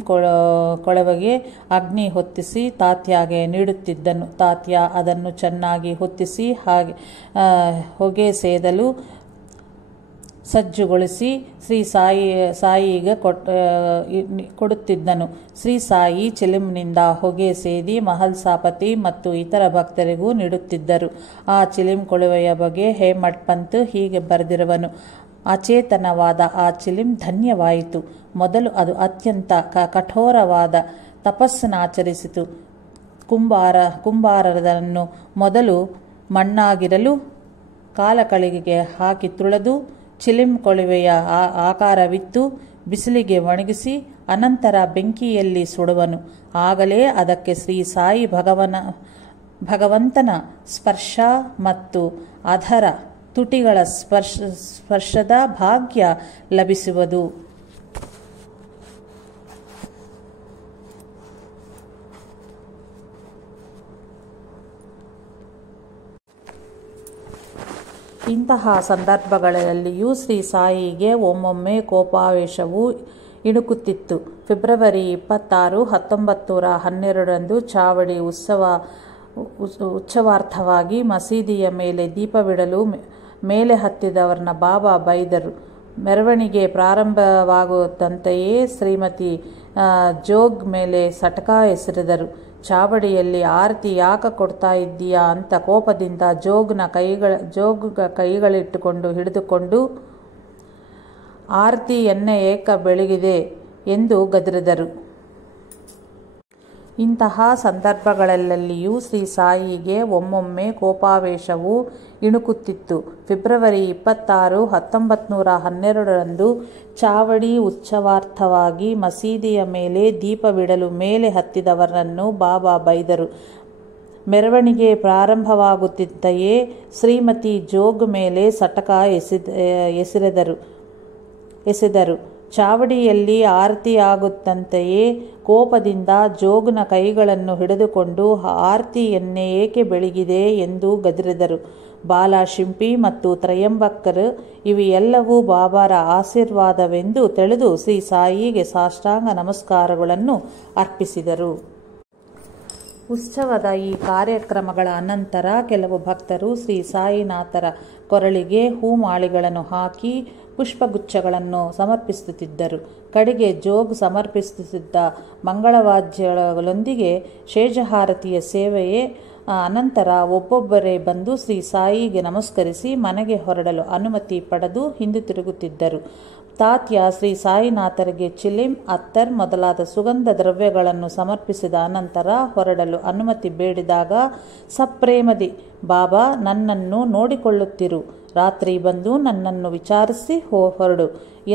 ಕೊಳವೆಗೆ ಅಗ್ನಿ ಹೊತ್ತಿಸಿ ತಾತ್ಯಾಗೆ ನೀಡುತ್ತಿದ್ದನು. ತಾತ್ಯಾ ಅದನ್ನು ಚೆನ್ನಾಗಿ ಹೊತ್ತಿಸಿ ಹೊಗೆ ಸೇದಲು ಸಜ್ಜುಗೊಳಿಸಿ ಶ್ರೀ ಸಾಯಿಗೆ ಕೊಡುತ್ತಿದ್ದನು. ಶ್ರೀ ಸಾಯಿ ಚಿಲಿಂನಿಂದ ಹೊಗೆ ಸೇದಿ ಮಹಲ್ಸಾಪತಿ ಮತ್ತು ಇತರ ಭಕ್ತರಿಗೂ ನೀಡುತ್ತಿದ್ದರು. ಆ ಚಿಲಿಂ ಕೊಳುವೆಯ ಬಗ್ಗೆ ಹೇಮಡ್ ಪಂತ್ ಹೀಗೆ ಬರೆದಿರುವನು. ಅಚೇತನವಾದ ಆ ಚಿಲಿಂ ಧನ್ಯವಾಯಿತು. ಮೊದಲು ಅದು ಅತ್ಯಂತ ಕಠೋರವಾದ ತಪಸ್ಸನ್ನಾಚರಿಸಿತು. ಕುಂಬಾರರನ್ನು ಮೊದಲು ಮಣ್ಣಾಗಿರಲು ಕಾಲಕಳಿಗೆ ಹಾಕಿ ತುಳಿದು ಚಿಲಿಂ ಕೊಳುವೆಯ ಆಕಾರವಿತ್ತು ಬಿಸಿಲಿಗೆ ಒಣಗಿಸಿ ಅನಂತರ ಬೆಂಕಿಯಲ್ಲಿ ಸುಡುವನು. ಆಗಲೇ ಅದಕ್ಕೆ ಶ್ರೀ ಸಾಯಿ ಭಗವಂತನ ಸ್ಪರ್ಶ ಮತ್ತು ಅಧರ ತುಟಿಗಳ ಸ್ಪರ್ಶದ ಭಾಗ್ಯ ಲಭಿಸುವುದು. ಇಂತಹ ಸಂದರ್ಭಗಳಲ್ಲಿಯೂ ಶ್ರೀ ಸಾಯಿಗೆ ಒಮ್ಮೊಮ್ಮೆ ಕೋಪಾವೇಶವು ಇಣುಕುತ್ತಿತ್ತು. ಫೆಬ್ರವರಿ 26, 1912 ಚಾವಡಿ ಉತ್ಸವಾರ್ಥವಾಗಿ ಮಸೀದಿಯ ಮೇಲೆ ದೀಪವಿಡಲು ಮೇಲೆ ಹತ್ತಿದವರನ್ನ ಬಾಬಾ ಬೈದರು. ಮೆರವಣಿಗೆ ಪ್ರಾರಂಭವಾಗುತ್ತಂತೆಯೇ ಶ್ರೀಮತಿ ಜೋಗ್ ಮೇಲೆ ಸಟಕ ಎಸೆದರು. ಚಾವಡಿಯಲ್ಲಿ ಆರತಿ ಯಾಕ ಕೊಡ್ತಾ ಇದ್ದೀಯಾ ಅಂತ ಕೋಪದಿಂದ ಜೋಗ್ ಕೈಗಳಿಟ್ಟುಕೊಂಡು ಹಿಡಿದುಕೊಂಡು ಆರತಿ ಎಣ್ಣೆ ಏಕ ಬೆಳಗಿದೆ ಎಂದು ಗದರಿದರು. ಇಂತಹ ಸಂದರ್ಭಗಳಲ್ಲಿಯೂ ಶ್ರೀ ಸಾಯಿಗೆ ಒಮ್ಮೊಮ್ಮೆ ಕೋಪಾವೇಶವು ಇಣುಕುತ್ತಿತ್ತು. ಫೆಬ್ರವರಿ 26, 1912ರಂದು ಚಾವಡಿ ಉತ್ಸವಾರ್ಥವಾಗಿ ಮಸೀದಿಯ ಮೇಲೆ ದೀಪವಿಡಲು ಮೇಲೆ ಹತ್ತಿದವರನ್ನು ಬಾಬಾ ಬೈದರು. ಮೆರವಣಿಗೆ ಪ್ರಾರಂಭವಾಗುತ್ತಿದ್ದಂತೆಯೇ ಶ್ರೀಮತಿ ಜೋಗ್ ಮೇಲೆ ಸಟಕ ಎಸೆದರು. ಚಾವಡಿಯಲ್ಲಿ ಆರತಿಯಾಗುತ್ತಂತೆಯೇ ಕೋಪದಿಂದ ಜೋಗ್ನ ಕೈಗಳನ್ನು ಹಿಡಿದುಕೊಂಡು ಆರತಿ ಎಣ್ಣೆ ಏಕೆ ಬೆಳಗಿದೆ ಎಂದು ಗದರಿದರು. ಬಾಲಾ ಶಿಂಪಿ ಮತ್ತು ತ್ರಯಂಬಕರ್ ಇವೆಲ್ಲವೂ ಬಾಬಾರ ಆಶೀರ್ವಾದವೆಂದು ತಿಳಿದು ಶ್ರೀ ಸಾಯಿಗೆ ಸಾಷ್ಟಾಂಗ ನಮಸ್ಕಾರಗಳನ್ನು ಅರ್ಪಿಸಿದರು. ಉತ್ಸವದ ಈ ಕಾರ್ಯಕ್ರಮಗಳ ಅನಂತರ ಕೆಲವು ಭಕ್ತರು ಶ್ರೀ ಸಾಯಿನಾಥರ ಕೊರಳಿಗೆ ಹೂಮಾಲೆಗಳನ್ನು ಹಾಕಿ ಪುಷ್ಪಗುಚ್ಛಗಳನ್ನು ಸಮರ್ಪಿಸುತ್ತಿದ್ದರು. ಕಡೆಗೆ ಜೋಗ್ ಸಮರ್ಪಿಸುತ್ತಿದ್ದ ಮಂಗಳವಾದ್ಯಗಳೊಂದಿಗೆ ಶೇಷಹಾರತಿಯ ಸೇವೆಯೇ ಅನಂತರ ಒಬ್ಬೊಬ್ಬರೇ ಬಂದು ಶ್ರೀ ಸಾಯಿಗೆ ನಮಸ್ಕರಿಸಿ ಮನೆಗೆ ಹೊರಡಲು ಅನುಮತಿ ಪಡೆದು ಹಿಂದಿರುಗುತ್ತಿದ್ದರು. ತಾತ್ಯ ಶ್ರೀ ಸಾಯಿನಾಥರಿಗೆ ಚಿಲಿಂ, ಅತ್ತರ್ ಮೊದಲಾದ ಸುಗಂಧ ದ್ರವ್ಯಗಳನ್ನು ಸಮರ್ಪಿಸಿದ ಅನಂತರ ಹೊರಡಲು ಅನುಮತಿ ಬೇಡಿದಾಗ ಸಪ್ರೇಮದಿ ಬಾಬಾ, ನನ್ನನ್ನು ನೋಡಿಕೊಳ್ಳುತ್ತಿರು, ರಾತ್ರಿ ಬಂದು ನನ್ನನ್ನು ವಿಚಾರಿಸಿ ಹೊರಡು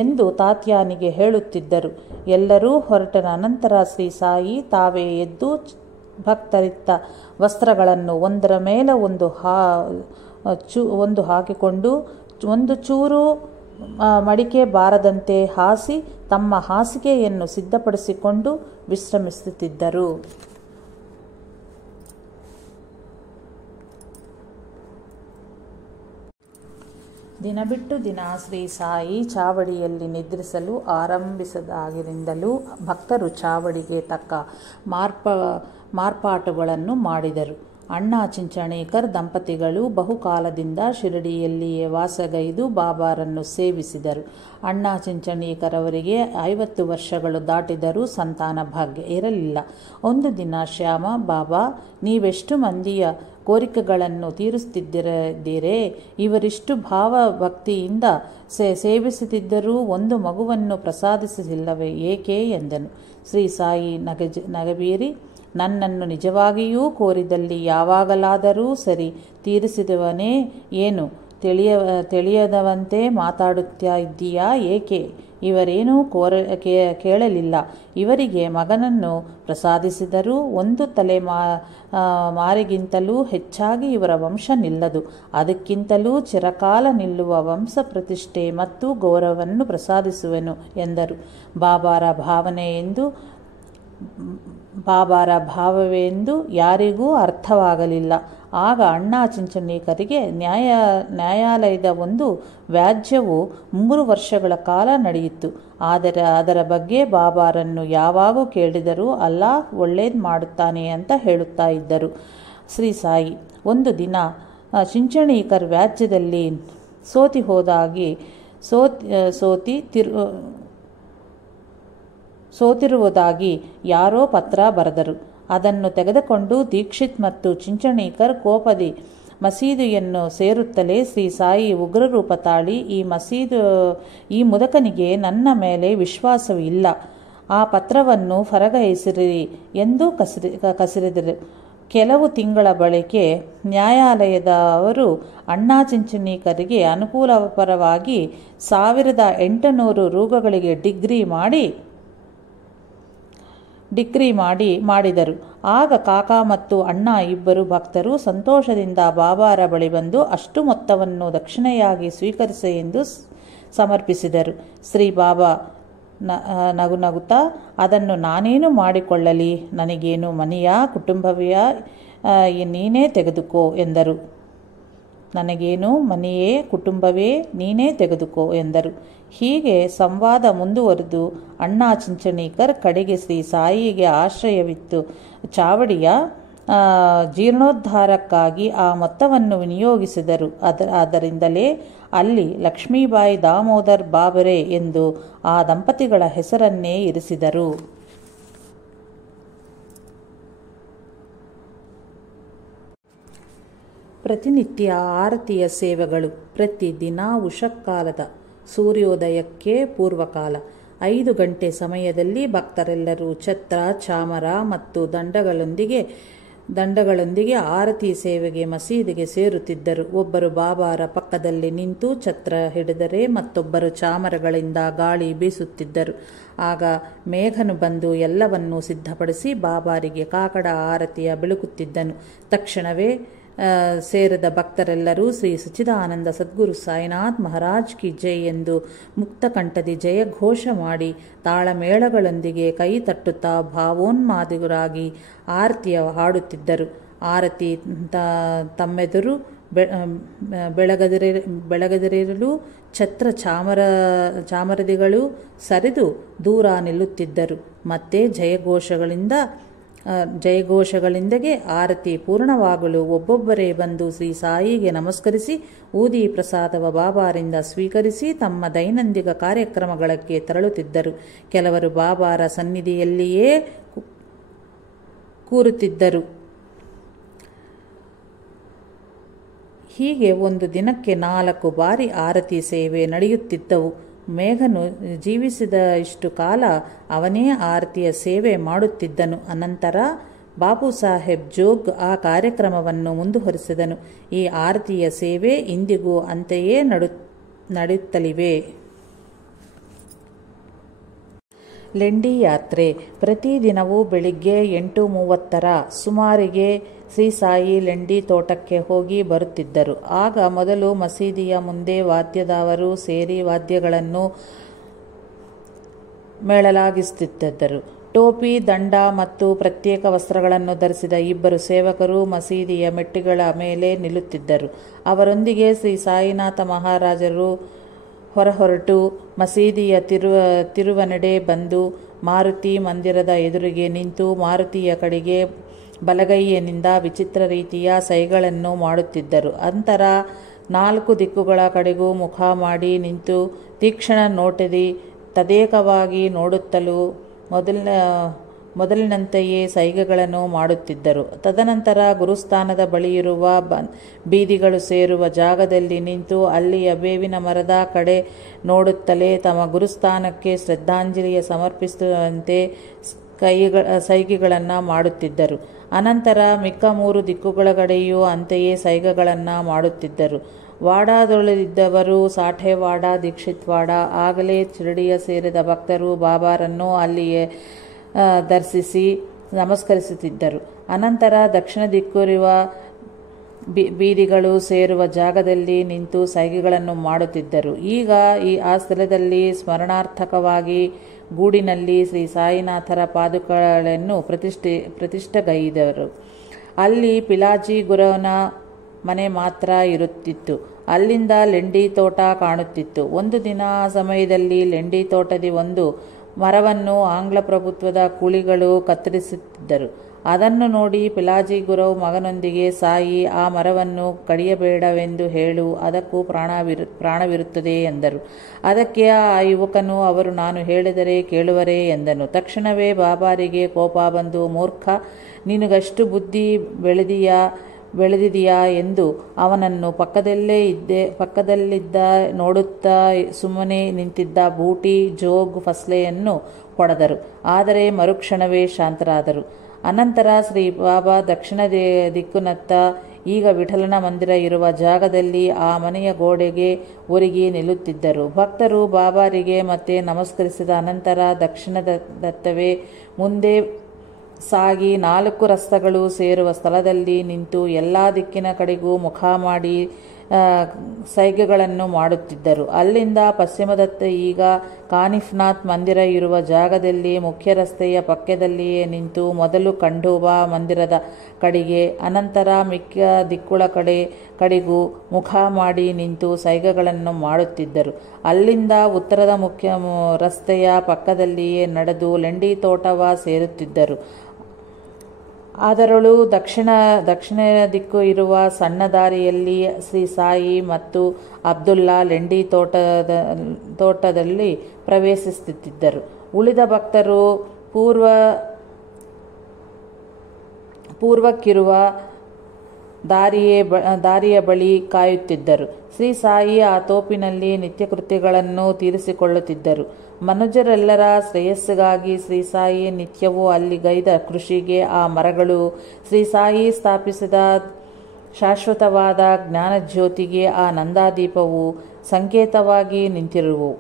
ಎಂದು ತಾತ್ಯಾನಿಗೆ ಹೇಳುತ್ತಿದ್ದರು. ಎಲ್ಲರೂ ಹೊರಟ ಅನಂತರ ಶ್ರೀ ಸಾಯಿ ತಾವೇ ಎದ್ದು ಭಕ್ತರಿತ್ತ ವಸ್ತ್ರಗಳನ್ನು ಒಂದರ ಮೇಲೆ ಒಂದು ಹಾಕಿಕೊಂಡು ಒಂದು ಚೂರು ಮಡಿಕೆ ಬಾರದಂತೆ ಹಾಸಿ ತಮ್ಮ ಹಾಸಿಗೆಯನ್ನು ಸಿದ್ಧಪಡಿಸಿಕೊಂಡು ವಿಶ್ರಮಿಸುತ್ತಿದ್ದರು. ದಿನ ಬಿಟ್ಟು ದಿನ ಶ್ರೀ ಸಾಯಿ ಚಾವಡಿಯಲ್ಲಿ ನಿದ್ರಿಸಲು ಆರಂಭಿಸಿದಾಗಿನಿಂದಲೂ ಭಕ್ತರು ಚಾವಡಿಗೆ ತಕ್ಕ ಮಾರ್ಪಾಟುಗಳನ್ನು ಮಾಡಿದರು. ಅಣ್ಣಾ ಚಿಂಚಣೇಕರ್ ದಂಪತಿಗಳು ಬಹುಕಾಲದಿಂದ ಶಿರಡಿಯಲ್ಲಿಯೇ ವಾಸಗೈದು ಬಾಬಾರನ್ನು ಸೇವಿಸಿದರು. ಅಣ್ಣಾ ಚಿಂಚಣೇಕರ್ ಅವರಿಗೆ 50 ವರ್ಷಗಳು ದಾಟಿದರೂ ಸಂತಾನ ಭಾಗ್ಯ ಇರಲಿಲ್ಲ. ಒಂದು ದಿನ ಶ್ಯಾಮ, ಬಾಬಾ, ನೀವೆಷ್ಟು ಮಂದಿಯ ಕೋರಿಕೆಗಳನ್ನು ತೀರಿಸುತ್ತಿದ್ದೀರೇ, ಇವರಿಷ್ಟು ಭಾವಭಕ್ತಿಯಿಂದ ಸೇವಿಸುತ್ತಿದ್ದರೂ ಒಂದು ಮಗುವನ್ನು ಪ್ರಸಾದಿಸಲಿಲ್ಲವೇ ಏಕೆ ಎಂದನು. ಶ್ರೀ ಸಾಯಿ ನಗಬೀರಿ, ನನ್ನನ್ನು ನಿಜವಾಗಿಯೂ ಕೋರಿದಲ್ಲಿ ಯಾವಾಗಲಾದರೂ ಸರಿ ತೀರಿಸಿದವನೇ, ಏನು ತಿಳಿಯದವಂತೆ ಮಾತಾಡುತ್ತಾ ಇದ್ದೀಯಾ ಏಕೆ? ಇವರೇನೂ ಕೇಳಲಿಲ್ಲ. ಇವರಿಗೆ ಮಗನನ್ನು ಪ್ರಸಾದಿಸಿದರೂ ಒಂದು ಮಾರಿಗಿಂತಲೂ ಹೆಚ್ಚಾಗಿ ಇವರ ವಂಶ ನಿಲ್ಲದು. ಅದಕ್ಕಿಂತಲೂ ಚಿರಕಾಲ ನಿಲ್ಲುವ ವಂಶ ಪ್ರತಿಷ್ಠೆ ಮತ್ತು ಗೌರವವನ್ನು ಪ್ರಸಾದಿಸುವೆನು ಎಂದರು. ಬಾಬಾರ ಭಾವವೆಂದು ಯಾರಿಗೂ ಅರ್ಥವಾಗಲಿಲ್ಲ. ಆಗ ಅಣ್ಣಾ ಚಿಂಚಣೇಕರಿಗೆ ನ್ಯಾಯಾಲಯದ ಒಂದು ವ್ಯಾಜ್ಯವು 3 ವರ್ಷಗಳ ಕಾಲ ನಡೆಯಿತು. ಆದರೆ ಅದರ ಬಗ್ಗೆ ಬಾಬಾರನ್ನು ಯಾವಾಗ ಕೇಳಿದರೂ ಅಲ್ಲಾ ಒಳ್ಳೇದು ಮಾಡುತ್ತಾನೆ ಅಂತ ಹೇಳುತ್ತಾ ಇದ್ದರು. ಶ್ರೀ ಸಾಯಿ ಒಂದು ದಿನ ಚಿಂಚಣೇಕರ್ ವ್ಯಾಜ್ಯದಲ್ಲಿ ಸೋತಿರುವುದಾಗಿ ಯಾರೋ ಪತ್ರ ಬರೆದರು. ಅದನ್ನು ತೆಗೆದುಕೊಂಡು ದೀಕ್ಷಿತ್ ಮತ್ತು ಚಿಂಚಣೇಕರ್ ಕೋಪದಿ ಮಸೀದಿಯನ್ನು ಸೇರುತ್ತಲೇ ಶ್ರೀ ಸಾಯಿ ಉಗ್ರರೂಪ ತಾಳಿ, ಈ ಮುದಕನಿಗೆ ನನ್ನ ಮೇಲೆ ವಿಶ್ವಾಸವಿಲ್ಲ, ಆ ಪತ್ರವನ್ನು ಹೊರಗೆಸೆಯಿರಿ ಎಂದು ಕಸಿರಿದರು. ಕೆಲವು ತಿಂಗಳ ಬಳಿಕೆ ನ್ಯಾಯಾಲಯದವರು ಅಣ್ಣಾ ಚಿಂಚಣೇಕರಿಗೆ ಅನುಕೂಲಪರವಾಗಿ 1800 ರೂಗಳಿಗೆ ಡಿಕ್ರಿ ಮಾಡಿದರು. ಆಗ ಕಾಕಾ ಮತ್ತು ಅಣ್ಣಾ ಇಬ್ಬರು ಭಕ್ತರು ಸಂತೋಷದಿಂದ ಬಾಬಾರ ಬಳಿ ಬಂದು ಅಷ್ಟು ಮೊತ್ತವನ್ನು ದಕ್ಷಿಣೆಯಾಗಿ ಸ್ವೀಕರಿಸಿ ಎಂದು ಸಮರ್ಪಿಸಿದರು. ಶ್ರೀ ಬಾಬಾ ನಗುತ್ತಾ, ಅದನ್ನು ನಾನೇನು ಮಾಡಿಕೊಳ್ಳಲಿ, ನನಗೇನು ಮನೆಯ ಕುಟುಂಬವೇ, ನೀನೇ ತೆಗೆದುಕೋ ಎಂದರು. ನನಗೇನು ಮನೆಯೇ ಕುಟುಂಬವೇ, ನೀನೇ ತೆಗೆದುಕೋ ಎಂದರು. ಹೀಗೆ ಸಂವಾದ ಮುಂದುವರೆದು ಅಣ್ಣಾ ಚಿಂಚಣೇಕರ್ ಕಡೆಗೆ ಶ್ರೀ ಸಾಯಿಗೆ ಆಶ್ರಯವಿತ್ತು ಚಾವಡಿಯ ಜೀರ್ಣೋದ್ಧಾರಕ್ಕಾಗಿ ಆ ಮೊತ್ತವನ್ನು ವಿನಿಯೋಗಿಸಿದರು. ಆದ್ದರಿಂದಲೇ ಅಲ್ಲಿ ಲಕ್ಷ್ಮೀಬಾಯಿ ದಾಮೋದರ್ ಬಾಬರೆ ಎಂದು ಆ ದಂಪತಿಗಳ ಹೆಸರನ್ನೇ ಇರಿಸಿದರು. ಪ್ರತಿನಿತ್ಯ ಆರತಿಯ ಸೇವೆಗಳು. ಪ್ರತಿದಿನ ಉಷಕ್ಕಾಲದ ಸೂರ್ಯೋದಯಕ್ಕೆ ಪೂರ್ವಕಾಲ 5 ಗಂಟೆ ಸಮಯದಲ್ಲಿ ಭಕ್ತರೆಲ್ಲರೂ ಛತ್ರ, ಚಾಮರ ಮತ್ತು ದಂಡಗಳೊಂದಿಗೆ ಆರತಿ ಸೇವೆಗೆ ಮಸೀದಿಗೆ ಸೇರುತ್ತಿದ್ದರು. ಒಬ್ಬರು ಬಾಬಾರ ಪಕ್ಕದಲ್ಲಿ ನಿಂತು ಛತ್ರ ಹಿಡಿದರೆ ಮತ್ತೊಬ್ಬರು ಚಾಮರಗಳಿಂದ ಗಾಳಿ ಬೀಸುತ್ತಿದ್ದರು. ಆಗ ಮೇಘನು ಬಂದು ಎಲ್ಲವನ್ನೂ ಸಿದ್ಧಪಡಿಸಿ ಬಾಬಾರಿಗೆ ಕಾಕಡ ಆರತಿಯ ಬೆಳಗುತ್ತಿದ್ದನು. ತಕ್ಷಣವೇ ಸೇರಿದ ಭಕ್ತರೆಲ್ಲರೂ ಶ್ರೀ ಸಚ್ಚಿದಾನಂದ ಸದ್ಗುರು ಸಾಯಿನಾಥ್ ಮಹಾರಾಜ್ ಕಿ ಜೈ ಎಂದು ಮುಕ್ತ ಕಂಠದಿ ಜಯಘೋಷ ಮಾಡಿ ತಾಳಮೇಳಗಳೊಂದಿಗೆ ಕೈ ತಟ್ಟುತ್ತಾ ಭಾವೋನ್ಮಾದಿಗರಾಗಿ ಆರತಿಯ ಹಾಡುತ್ತಿದ್ದರು. ಆರತಿ ತಮ್ಮೆದುರು ಬೆಳಗದಿರಲು ಛತ್ರ ಚಾಮರದಿಗಳು ಸರಿದು ದೂರ ನಿಲ್ಲುತ್ತಿದ್ದರು. ಮತ್ತೆ ಜಯಘೋಷಗಳಿಂದಗೆ ಆರತಿ ಪೂರ್ಣವಾಗಲು ಒಬ್ಬೊಬ್ಬರೇ ಬಂದು ಶ್ರೀ ಸಾಯಿಗೆ ನಮಸ್ಕರಿಸಿ ಊದಿ ಪ್ರಸಾದವ ಬಾಬಾರಿಂದ ಸ್ವೀಕರಿಸಿ ತಮ್ಮ ದೈನಂದಿನ ಕಾರ್ಯಕ್ರಮಗಳಿಗೆ ತೆರಳುತ್ತಿದ್ದರು. ಕೆಲವರು ಬಾಬಾರ ಸನ್ನಿಧಿಯಲ್ಲಿಯೇ ಕೂರುತ್ತಿದ್ದರು. ಹೀಗೆ ಒಂದು ದಿನಕ್ಕೆ 4 ಬಾರಿ ಆರತಿ ಸೇವೆ ನಡೆಯುತ್ತಿದ್ದವು. ಮೇಘನು ಜೀವಿಸಿದ ಇಷ್ಟು ಕಾಲ ಅವನೇ ಆರತಿಯ ಸೇವೆ ಮಾಡುತ್ತಿದ್ದನು. ಅನಂತರ ಬಾಬು ಸಾಹೇಬ್ ಜೋಗ್ ಆ ಕಾರ್ಯಕ್ರಮವನ್ನು ಮುಂದುವರಿಸಿದನು. ಈ ಆರತಿಯ ಸೇವೆ ಇಂದಿಗೂ ಅಂತೆಯೇ ನಡೆಯುತ್ತಲಿವೆ. ಲೆಂಡಿ ಯಾತ್ರೆ. ಪ್ರತಿದಿನವೂ ಬೆಳಿಗ್ಗೆ 8:30 ಸುಮಾರಿಗೆ ಶ್ರೀ ಸಾಯಿ ಲೆಂಡಿ ತೋಟಕ್ಕೆ ಹೋಗಿ ಬರುತ್ತಿದ್ದರು. ಆಗ ಮೊದಲು ಮಸೀದಿಯ ಮುಂದೆ ವಾದ್ಯದವರು ಸೇರಿ ವಾದ್ಯಗಳನ್ನು ಮೇಳಲಾಗಿಸುತ್ತಿದ್ದರು. ಟೋಪಿ, ದಂಡ ಮತ್ತು ಪ್ರತ್ಯೇಕ ವಸ್ತ್ರಗಳನ್ನು ಧರಿಸಿದ 2 ಸೇವಕರು ಮಸೀದಿಯ ಮೆಟ್ಟಿಗಳ ಮೇಲೆ ನಿಲ್ಲುತ್ತಿದ್ದರು. ಅವರೊಂದಿಗೆ ಶ್ರೀ ಸಾಯಿನಾಥ ಮಹಾರಾಜರು ಹೊರಟು ಮಸೀದಿಯ ತಿರುವನೆಡೆ ಬಂದು ಮಾರುತಿ ಮಂದಿರದ ಎದುರಿಗೆ ನಿಂತು ಮಾರುತಿಯ ಕಡೆಗೆ ಬಲಗೈಯಿನಿಂದ ವಿಚಿತ್ರ ರೀತಿಯ ಸೈಗಳನ್ನು ಮಾಡುತ್ತಿದ್ದರು. ನಂತರ 4 ದಿಕ್ಕುಗಳ ಕಡೆಗೂ ಮುಖ ಮಾಡಿ ನಿಂತು ತೀಕ್ಷ್ಣ ನೋಟದಿ ತದೇಕವಾಗಿ ನೋಡುತ್ತಲೂ ಮೊದಲಿನಂತೆಯೇ ಸೈಗೆಗಳನ್ನು ಮಾಡುತ್ತಿದ್ದರು. ತದನಂತರ ಗುರುಸ್ಥಾನದ ಬಳಿಯಿರುವ ಬೀದಿಗಳು ಸೇರುವ ಜಾಗದಲ್ಲಿ ನಿಂತು ಅಲ್ಲಿಯ ಬೇವಿನ ಮರದ ಕಡೆ ನೋಡುತ್ತಲೇ ತಮ್ಮ ಗುರುಸ್ಥಾನಕ್ಕೆ ಶ್ರದ್ಧಾಂಜಲಿಯ ಸಮರ್ಪಿಸುವಂತೆ ಸೈಗೆಗಳನ್ನು ಮಾಡುತ್ತಿದ್ದರು. ಅನಂತರ ಮಿಕ್ಕ 3 ದಿಕ್ಕುಗಳ ಕಡೆಯೂ ಅಂತೆಯೇ ಸೈಗೆಗಳನ್ನು ಮಾಡುತ್ತಿದ್ದರು. ವಾಡಾದೊಳಗಿದ್ದವರು ಸಾಠೇವಾಡ, ದೀಕ್ಷಿತ್ವಾಡ. ಆಗಲೇ ಶಿರಡಿಯ ಸೇರಿದ ಭಕ್ತರು ಬಾಬಾರನ್ನು ಅಲ್ಲಿಯೇ ದರ್ಶಿಸಿ ನಮಸ್ಕರಿಸುತ್ತಿದ್ದರು. ಅನಂತರ ದಕ್ಷಿಣ ದಿಕ್ಕಿರುವ ಬೀದಿಗಳು ಸೇರುವ ಜಾಗದಲ್ಲಿ ನಿಂತು ಸೈಗೆಗಳನ್ನು ಮಾಡುತ್ತಿದ್ದರು. ಈಗ ಆ ಸ್ಥಳದಲ್ಲಿ ಸ್ಮರಣಾರ್ಥಕವಾಗಿ ಗೂಡಿನಲ್ಲಿ ಶ್ರೀ ಸಾಯಿನಾಥರ ಪಾದುಕೆಗಳನ್ನು ಪ್ರತಿಷ್ಠೆಗೈದರು. ಅಲ್ಲಿ ಪಿಲಾಜಿ ಗುರುವನ ಮನೆ ಮಾತ್ರ ಇರುತ್ತಿತ್ತು. ಅಲ್ಲಿಂದ ಲೆಂಡಿ ತೋಟ ಕಾಣುತ್ತಿತ್ತು. ಒಂದು ದಿನ ಆ ಸಮಯದಲ್ಲಿ ಲೆಂಡಿ ತೋಟದಿ ಒಂದು ಮರವನ್ನು ಆಂಗ್ಲ ಪ್ರಭುತ್ವದ ಕೂಲಿಗಳು ಕತ್ತರಿಸುತ್ತಿದ್ದರು. ಅದನ್ನು ನೋಡಿ ಪಿಲಾಜಿ ಗುರವ್ ಮಗನೊಂದಿಗೆ ಸಾಯಿ, ಆ ಮರವನ್ನು ಕಡಿಯಬೇಡವೆಂದು ಹೇಳು, ಅದಕ್ಕೂ ಪ್ರಾಣವಿರುತ್ತದೆ ಎಂದರು. ಅದಕ್ಕೆ ಆ ಯುವಕನು, ಅವರು ನಾನು ಹೇಳಿದರೆ ಕೇಳುವರೇ ಎಂದನು. ತಕ್ಷಣವೇ ಬಾಬಾರಿಗೆ ಕೋಪ ಬಂದು, ಮೂರ್ಖ, ನಿನಗಷ್ಟು ಬುದ್ಧಿ ಬೆಳೆದಿದೆಯಾ ಎಂದು ಅವನನ್ನು ಪಕ್ಕದಲ್ಲಿದ್ದ ನೋಡುತ್ತಾ ಸುಮ್ಮನೆ ನಿಂತಿದ್ದ ಬೂಟಿ, ಜೋಗ್, ಫಸ್ಲೆಯನ್ನು ಹೊಡೆದರು. ಆದರೆ ಮರುಕ್ಷಣವೇ ಶಾಂತರಾದರು. ಅನಂತರ ಶ್ರೀ ಬಾಬಾ ದಕ್ಷಿಣ ದಿಕ್ಕಿನತ್ತ, ಈಗ ವಿಠಲನ ಮಂದಿರ ಇರುವ ಜಾಗದಲ್ಲಿ ಆ ಮನೆಯ ಗೋಡೆಗೆ ಒರಗಿ ನಿಲ್ಲುತ್ತಿದ್ದರು. ಭಕ್ತರು ಬಾಬಾರಿಗೆ ಮತ್ತೆ ನಮಸ್ಕರಿಸಿದ ಅನಂತರ ದಕ್ಷಿಣದತ್ತವೇ ಮುಂದೆ ಸಾಗಿ 4 ರಸ್ತೆಗಳು ಸೇರುವ ಸ್ಥಳದಲ್ಲಿ ನಿಂತು ಎಲ್ಲ ದಿಕ್ಕಿನ ಕಡೆಗೂ ಮುಖ ಮಾಡಿ ಸೈಗೆಗಳನ್ನು ಮಾಡುತ್ತಿದ್ದರು. ಅಲ್ಲಿಂದ ಪಶ್ಚಿಮದತ್ತ ಈಗ ಕಾನಿಫ್ನಾಥ್ ಮಂದಿರ ಇರುವ ಜಾಗದಲ್ಲಿ ಮುಖ್ಯ ರಸ್ತೆಯ ಪಕ್ಕದಲ್ಲಿಯೇ ನಿಂತು ಮೊದಲು ಖಂಡೋಬಾ ಮಂದಿರದ ಕಡೆಗೆ, ಅನಂತರ ಮಿಕ್ಕ ದಿಕ್ಕುಳ ಕಡೆಗೂ ಮುಖ ಮಾಡಿ ನಿಂತು ಸೈಗೆಗಳನ್ನು ಮಾಡುತ್ತಿದ್ದರು. ಅಲ್ಲಿಂದ ಉತ್ತರದ ಮುಖ್ಯ ರಸ್ತೆಯ ಪಕ್ಕದಲ್ಲಿಯೇ ನಡೆದು ಲೆಂಡಿ ತೋಟವ ಸೇರುತ್ತಿದ್ದರು. ಅದರಲ್ಲೂ ದಕ್ಷಿಣ ದಿಕ್ಕು ಇರುವ ಸಣ್ಣ ದಾರಿಯಲ್ಲಿ ಶ್ರೀ ಸಾಯಿ ಮತ್ತು ಅಬ್ದುಲ್ಲಾ ಲೆಂಡಿ ತೋಟದಲ್ಲಿ ಪ್ರವೇಶಿಸುತ್ತಿದ್ದರು. ಉಳಿದ ಭಕ್ತರು ಪೂರ್ವಕ್ಕಿರುವ ದಾರಿಯ ಬಳಿ ಕಾಯುತ್ತಿದ್ದರು. ಶ್ರೀ ಸಾಯಿ ಆ ತೋಪಿನಲ್ಲಿ ನಿತ್ಯಕೃತ್ಯಗಳನ್ನು ತೀರಿಸಿಕೊಳ್ಳುತ್ತಿದ್ದರು. ಮನುಜರೆಲ್ಲರ ಶ್ರೇಯಸ್ಸಿಗಾಗಿ ಶ್ರೀ ಸಾಯಿ ನಿತ್ಯವೂ ಅಲ್ಲಿ ಗೈದ ಕೃಷಿಗೆ ಆ ಮರಗಳು, ಶ್ರೀ ಸಾಯಿ ಸ್ಥಾಪಿಸಿದ ಶಾಶ್ವತವಾದ ಜ್ಞಾನಜ್ಯೋತಿಗೆ ಆ ನಂದಾದೀಪವು ಸಂಕೇತವಾಗಿ ನಿಂತಿರುವು.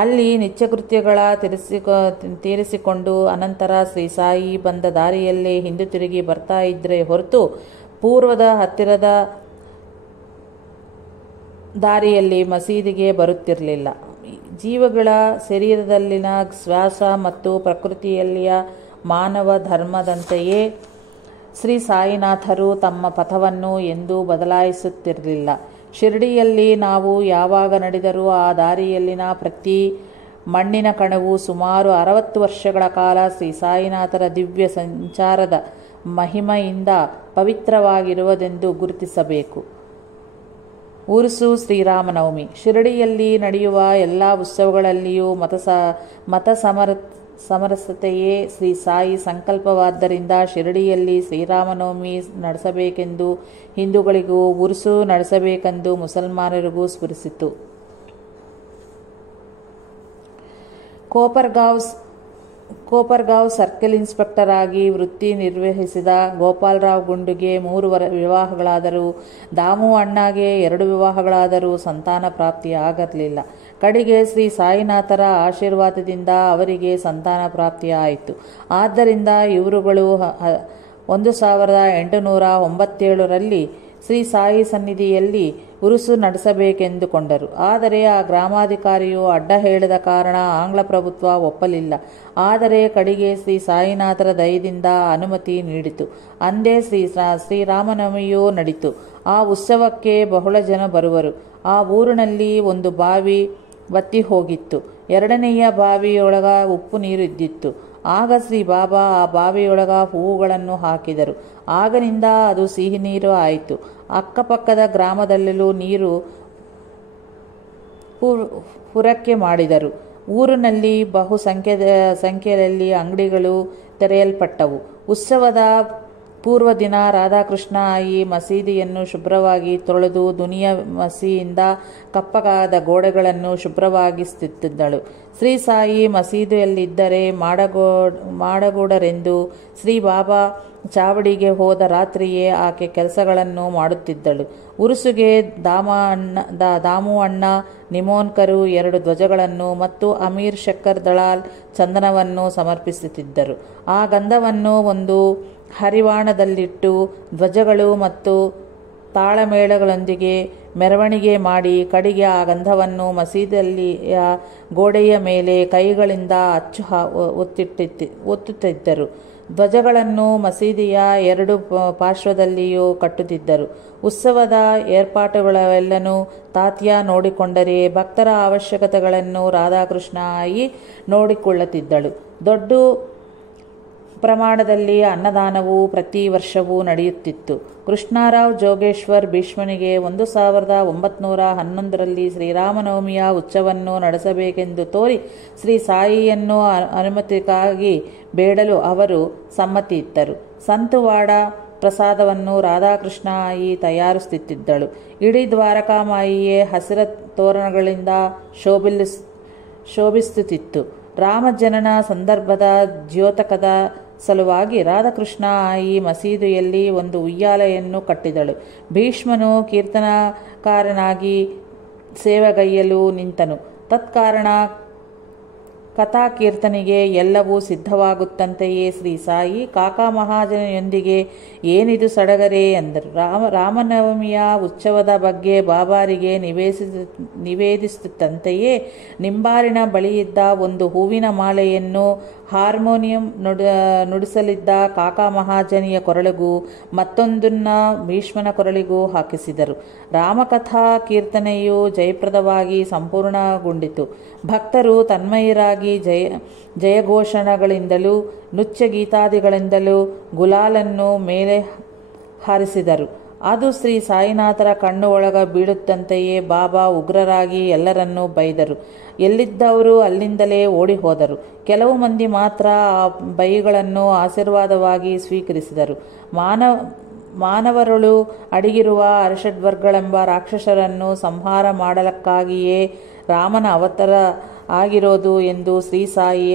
ಅಲ್ಲಿ ನಿತ್ಯಕೃತ್ಯಗಳ ತೀರಿಸಿಕೊಂಡು ಅನಂತರ ಶ್ರೀ ಸಾಯಿ ಬಂದ ದಾರಿಯಲ್ಲೇ ಹಿಂದೆ ತಿರುಗಿ ಬರ್ತಾ ಇದ್ರೆ ಹೊರತು ಪೂರ್ವದ ಹತ್ತಿರದ ದಾರಿಯಲ್ಲಿ ಮಸೀದಿಗೆ ಬರುತ್ತಿರಲಿಲ್ಲ. ಜೀವಗಳ ಶರೀರದಲ್ಲಿನ ಶ್ವಾಸ ಮತ್ತು ಪ್ರಕೃತಿಯಲ್ಲಿಯ ಮಾನವ ಧರ್ಮದಂತೆಯೇ ಶ್ರೀ ಸಾಯಿನಾಥರು ತಮ್ಮ ಪಥವನ್ನು ಎಂದೂ ಬದಲಾಯಿಸುತ್ತಿರಲಿಲ್ಲ. ಶಿರಡಿಯಲ್ಲಿ ನಾವು ಯಾವಾಗ ನಡೆದರೂ ಆ ದಾರಿಯಲ್ಲಿನ ಪ್ರತಿ ಮಣ್ಣಿನ ಕಣವು ಸುಮಾರು 60 ವರ್ಷಗಳ ಕಾಲ ಶ್ರೀ ಸಾಯಿನಾಥರ ದಿವ್ಯ ಸಂಚಾರದ ಮಹಿಮೆಯಿಂದ ಪವಿತ್ರವಾಗಿರುವುದೆಂದು ಗುರುತಿಸಬೇಕು. ಉರುಸು ಶ್ರೀರಾಮನವಮಿ. ಶಿರಡಿಯಲ್ಲಿ ನಡೆಯುವ ಎಲ್ಲ ಉತ್ಸವಗಳಲ್ಲಿಯೂ ಮತ ಸಮರಸತೆಯೇ ಶ್ರೀ ಸಾಯಿ ಸಂಕಲ್ಪವಾದ್ದರಿಂದ ಶಿರಡಿಯಲ್ಲಿ ಶ್ರೀರಾಮನವಮಿ ನಡೆಸಬೇಕೆಂದು ಹಿಂದೂಗಳಿಗೂ ಉರುಸು ನಡೆಸಬೇಕೆಂದು ಮುಸಲ್ಮಾನರಿಗೂ ಸ್ಫುರಿಸಿತು. ಕೋಪರ್ಗಾಂವ್ ಸರ್ಕಲ್ ಇನ್ಸ್ಪೆಕ್ಟರ್ ಆಗಿ ವೃತ್ತಿ ನಿರ್ವಹಿಸಿದ ಗೋಪಾಲರಾವ್ ಗುಂಡುಗೆ 3 ವಿವಾಹಗಳಾದರೂ, ದಾಮು ಅಣ್ಣಗೆ 2 ವಿವಾಹಗಳಾದರೂ ಸಂತಾನ ಪ್ರಾಪ್ತಿ ಆಗಲಿಲ್ಲ. ಕಡೆಗೆ ಶ್ರೀ ಸಾಯಿನಾಥರ ಆಶೀರ್ವಾದದಿಂದ ಅವರಿಗೆ ಸಂತಾನ ಪ್ರಾಪ್ತಿಯಾಯಿತು. ಆದ್ದರಿಂದ ಇವರುಗಳು 1897ರಲ್ಲಿ ಶ್ರೀ ಸಾಯಿ ಸನ್ನಿಧಿಯಲ್ಲಿ ಉರುಸು ನಡೆಸಬೇಕೆಂದುಕೊಂಡರು. ಆದರೆ ಆ ಗ್ರಾಮಾಧಿಕಾರಿಯು ಅಡ್ಡ ಹೇಳಿದ ಕಾರಣ ಆಂಗ್ಲ ಪ್ರಭುತ್ವ ಒಪ್ಪಲಿಲ್ಲ. ಆದರೆ ಕಡೆಗೆ ಶ್ರೀ ಸಾಯಿನಾಥರ ದಯದಿಂದ ಅನುಮತಿ ನೀಡಿತು. ಅಂದೇ ಶ್ರೀರಾಮನವಮಿಯೂ ನಡೀತು. ಆ ಉತ್ಸವಕ್ಕೆ ಬಹಳ ಜನ ಬರುವರು. ಆ ಊರಿನಲ್ಲಿ ಒಂದು ಬಾವಿ ಬತ್ತಿ ಹೋಗಿತ್ತು. 2ನೆಯ ಬಾವಿಯೊಳಗ ಉಪ್ಪು ನೀರು ಇದ್ದಿತ್ತು. ಆಗ ಶ್ರೀ ಬಾಬಾ ಆ ಬಾವಿಯೊಳಗ ಹೂವುಗಳನ್ನು ಹಾಕಿದರು. ಆಗನಿಂದ ಅದು ಸಿಹಿ ನೀರು ಆಯಿತು. ಅಕ್ಕಪಕ್ಕದ ಗ್ರಾಮದಲ್ಲೆಲ್ಲೂ ನೀರು ಪೂರೈಕೆ ಮಾಡಿದರು. ಊರಿನಲ್ಲಿ ಬಹು ಸಂಖ್ಯೆಯಲ್ಲಿ ಅಂಗಡಿಗಳು ತೆರೆಯಲ್ಪಟ್ಟವು. ಉತ್ಸವದ ಪೂರ್ವದಿನ ರಾಧಾಕೃಷ್ಣ ಆಯಿ ಮಸೀದಿಯನ್ನು ಶುಭ್ರವಾಗಿ ತೊಳೆದು ದುನಿಯ ಮಸಿಯಿಂದ ಕಪ್ಪಗಾದ ಗೋಡೆಗಳನ್ನು ಶುಭ್ರವಾಗಿಸುತ್ತಿದ್ದಳು. ಶ್ರೀ ಸಾಯಿ ಮಸೀದಿಯಲ್ಲಿದ್ದರೆ ಮಾಡಗೂಡರೆಂದು ಶ್ರೀ ಬಾಬಾ ಚಾವಡಿಗೆ ಹೋದ ರಾತ್ರಿಯೇ ಆಕೆ ಕೆಲಸಗಳನ್ನು ಮಾಡುತ್ತಿದ್ದಳು. ಉರುಸುಗೆ ದಾಮು ಅಣ್ಣ ನಿಮೋನ್ಕರು 2 ಧ್ವಜಗಳನ್ನು ಮತ್ತು ಅಮೀರ್ ಶಕ್ಕರ್ ದಳಾಲ್ ಚಂದನವನ್ನು ಸಮರ್ಪಿಸುತ್ತಿದ್ದರು. ಆ ಗಂಧವನ್ನು ಒಂದು ಹರಿವಾಣದಲ್ಲಿಟ್ಟು ಧ್ವಜಗಳು ಮತ್ತು ತಾಳಮೇಳಗಳೊಂದಿಗೆ ಮೆರವಣಿಗೆ ಮಾಡಿ ಕಡೆಗೆ ಆ ಗಂಧವನ್ನು ಮಸೀದಿಯಲ್ಲಿಯ ಗೋಡೆಯ ಮೇಲೆ ಕೈಗಳಿಂದ ಒತ್ತುತ್ತಿದ್ದರು. ಧ್ವಜಗಳನ್ನು ಮಸೀದಿಯ 2 ಪಾರ್ಶ್ವದಲ್ಲಿಯೂ ಕಟ್ಟುತ್ತಿದ್ದರು. ಉತ್ಸವದ ಏರ್ಪಾಟುಗಳೆಲ್ಲನೂ ತಾತ್ಯ ನೋಡಿಕೊಂಡರೆ ಭಕ್ತರ ಅವಶ್ಯಕತೆಗಳನ್ನು ರಾಧಾಕೃಷ್ಣ ಆಯಿ ನೋಡಿಕೊಳ್ಳುತ್ತಿದ್ದಳು. ದೊಡ್ಡ ಪ್ರಮಾಣದಲ್ಲಿ ಅನ್ನದಾನವು ಪ್ರತಿ ವರ್ಷವೂ ನಡೆಯುತ್ತಿತ್ತು. ಕೃಷ್ಣರಾವ್ ಜೋಗೇಶ್ವರ್ ಭೀಷ್ಮನಿಗೆ 1911ರಲ್ಲಿ ಶ್ರೀರಾಮನವಮಿಯ ಉತ್ಸವವನ್ನು ನಡೆಸಬೇಕೆಂದು ತೋರಿ ಶ್ರೀ ಸಾಯಿಯನ್ನು ಅನುಮತಿಗಾಗಿ ಬೇಡಲು ಅವರು ಸಮ್ಮತಿಯಿತ್ತರು. ಸಂತುವಾಡ ಪ್ರಸಾದವನ್ನು ರಾಧಾಕೃಷ್ಣ ಆಯಿ ತಯಾರಿಸುತ್ತಿದ್ದಳು. ಇಡೀ ದ್ವಾರಕಾಮಾಯಿಯೇ ಹಸಿರ ತೋರಣಗಳಿಂದ ಶೋಭಿಸುತ್ತಿತ್ತು. ರಾಮಜನನ ಸಂದರ್ಭದ ದ್ಯೋತಕದ ಸಲುವಾಗಿ ರಾಧಾಕೃಷ್ಣ ಆಯಿ ಮಸೀದಿಯಲ್ಲಿ ಒಂದು ಉಯ್ಯಾಲೆಯನ್ನು ಕಟ್ಟಿದಳು. ಭೀಷ್ಮನು ಕೀರ್ತನಕಾರನಾಗಿ ಸೇವೆಗೈಯಲು ನಿಂತನು. ತತ್ಕಾರಣ ಕಥಾಕೀರ್ತನೆಗೆ ಎಲ್ಲವೂ ಸಿದ್ಧವಾಗುತ್ತಂತೆಯೇ ಶ್ರೀ ಸಾಯಿ ಕಾಕಾ ಮಹಾಜನಯೊಂದಿಗೆ ಏನಿದು ಸಡಗರೆ ಎಂದರು. ರಾಮನವಮಿಯ ಉತ್ಸವದ ಬಗ್ಗೆ ಬಾಬಾರಿಗೆ ನಿವೇದಿಸುತ್ತಂತೆಯೇ ನಿಂಬಾರಿನ ಬಳಿಯಿದ್ದ ಒಂದು ಹೂವಿನ ಮಾಲೆಯನ್ನು ಹಾರ್ಮೋನಿಯಂ ನುಡಿಸಲಿದ್ದ ಕಾಕಾ ಮಹಾಜನಿಯ ಕೊರಳಿಗೂ ಮತ್ತೊಂದನ್ನ ಭೀಷ್ಮನ ಕೊರಳಿಗೂ ಹಾಕಿಸಿದರು. ರಾಮಕಥಾ ಕೀರ್ತನೆಯು ಜಯಪ್ರದವಾಗಿ ಸಂಪೂರ್ಣಗೊಂಡಿತು. ಭಕ್ತರು ತನ್ಮಯರಾಗಿ ಜಯಘೋಷಣಗಳಿಂದಲೂ ನೃತ್ಯ ಗೀತಾದಿಗಳಿಂದಲೂ ಗುಲಾಲನ್ನು ಮೇಲೆ ಹಾರಿಸಿದರು. ಅದು ಶ್ರೀ ಸಾಯಿನಾಥರ ಕಣ್ಣು ಒಳಗ ಬೀಳುತ್ತಂತೆಯೇ ಬಾಬಾ ಉಗ್ರರಾಗಿ ಎಲ್ಲರನ್ನೂ ಬೈದರು. ಎಲ್ಲಿದ್ದವರು ಅಲ್ಲಿಂದಲೇ ಓಡಿ ಹೋದರು. ಕೆಲವು ಮಂದಿ ಮಾತ್ರ ಆ ಬೈಗಳನ್ನು ಆಶೀರ್ವಾದವಾಗಿ ಸ್ವೀಕರಿಸಿದರು. ಮಾನವರುಳು ಅಡಗಿರುವ ಅರಿಷಡ್ವರ್ಗಳೆಂಬ ರಾಕ್ಷಸರನ್ನು ಸಂಹಾರ ಮಾಡಲಕ್ಕಾಗಿಯೇ ರಾಮನ ಅವತಾರ ಆಗಿರೋದು ಎಂದು ಶ್ರೀ ಸಾಯಿ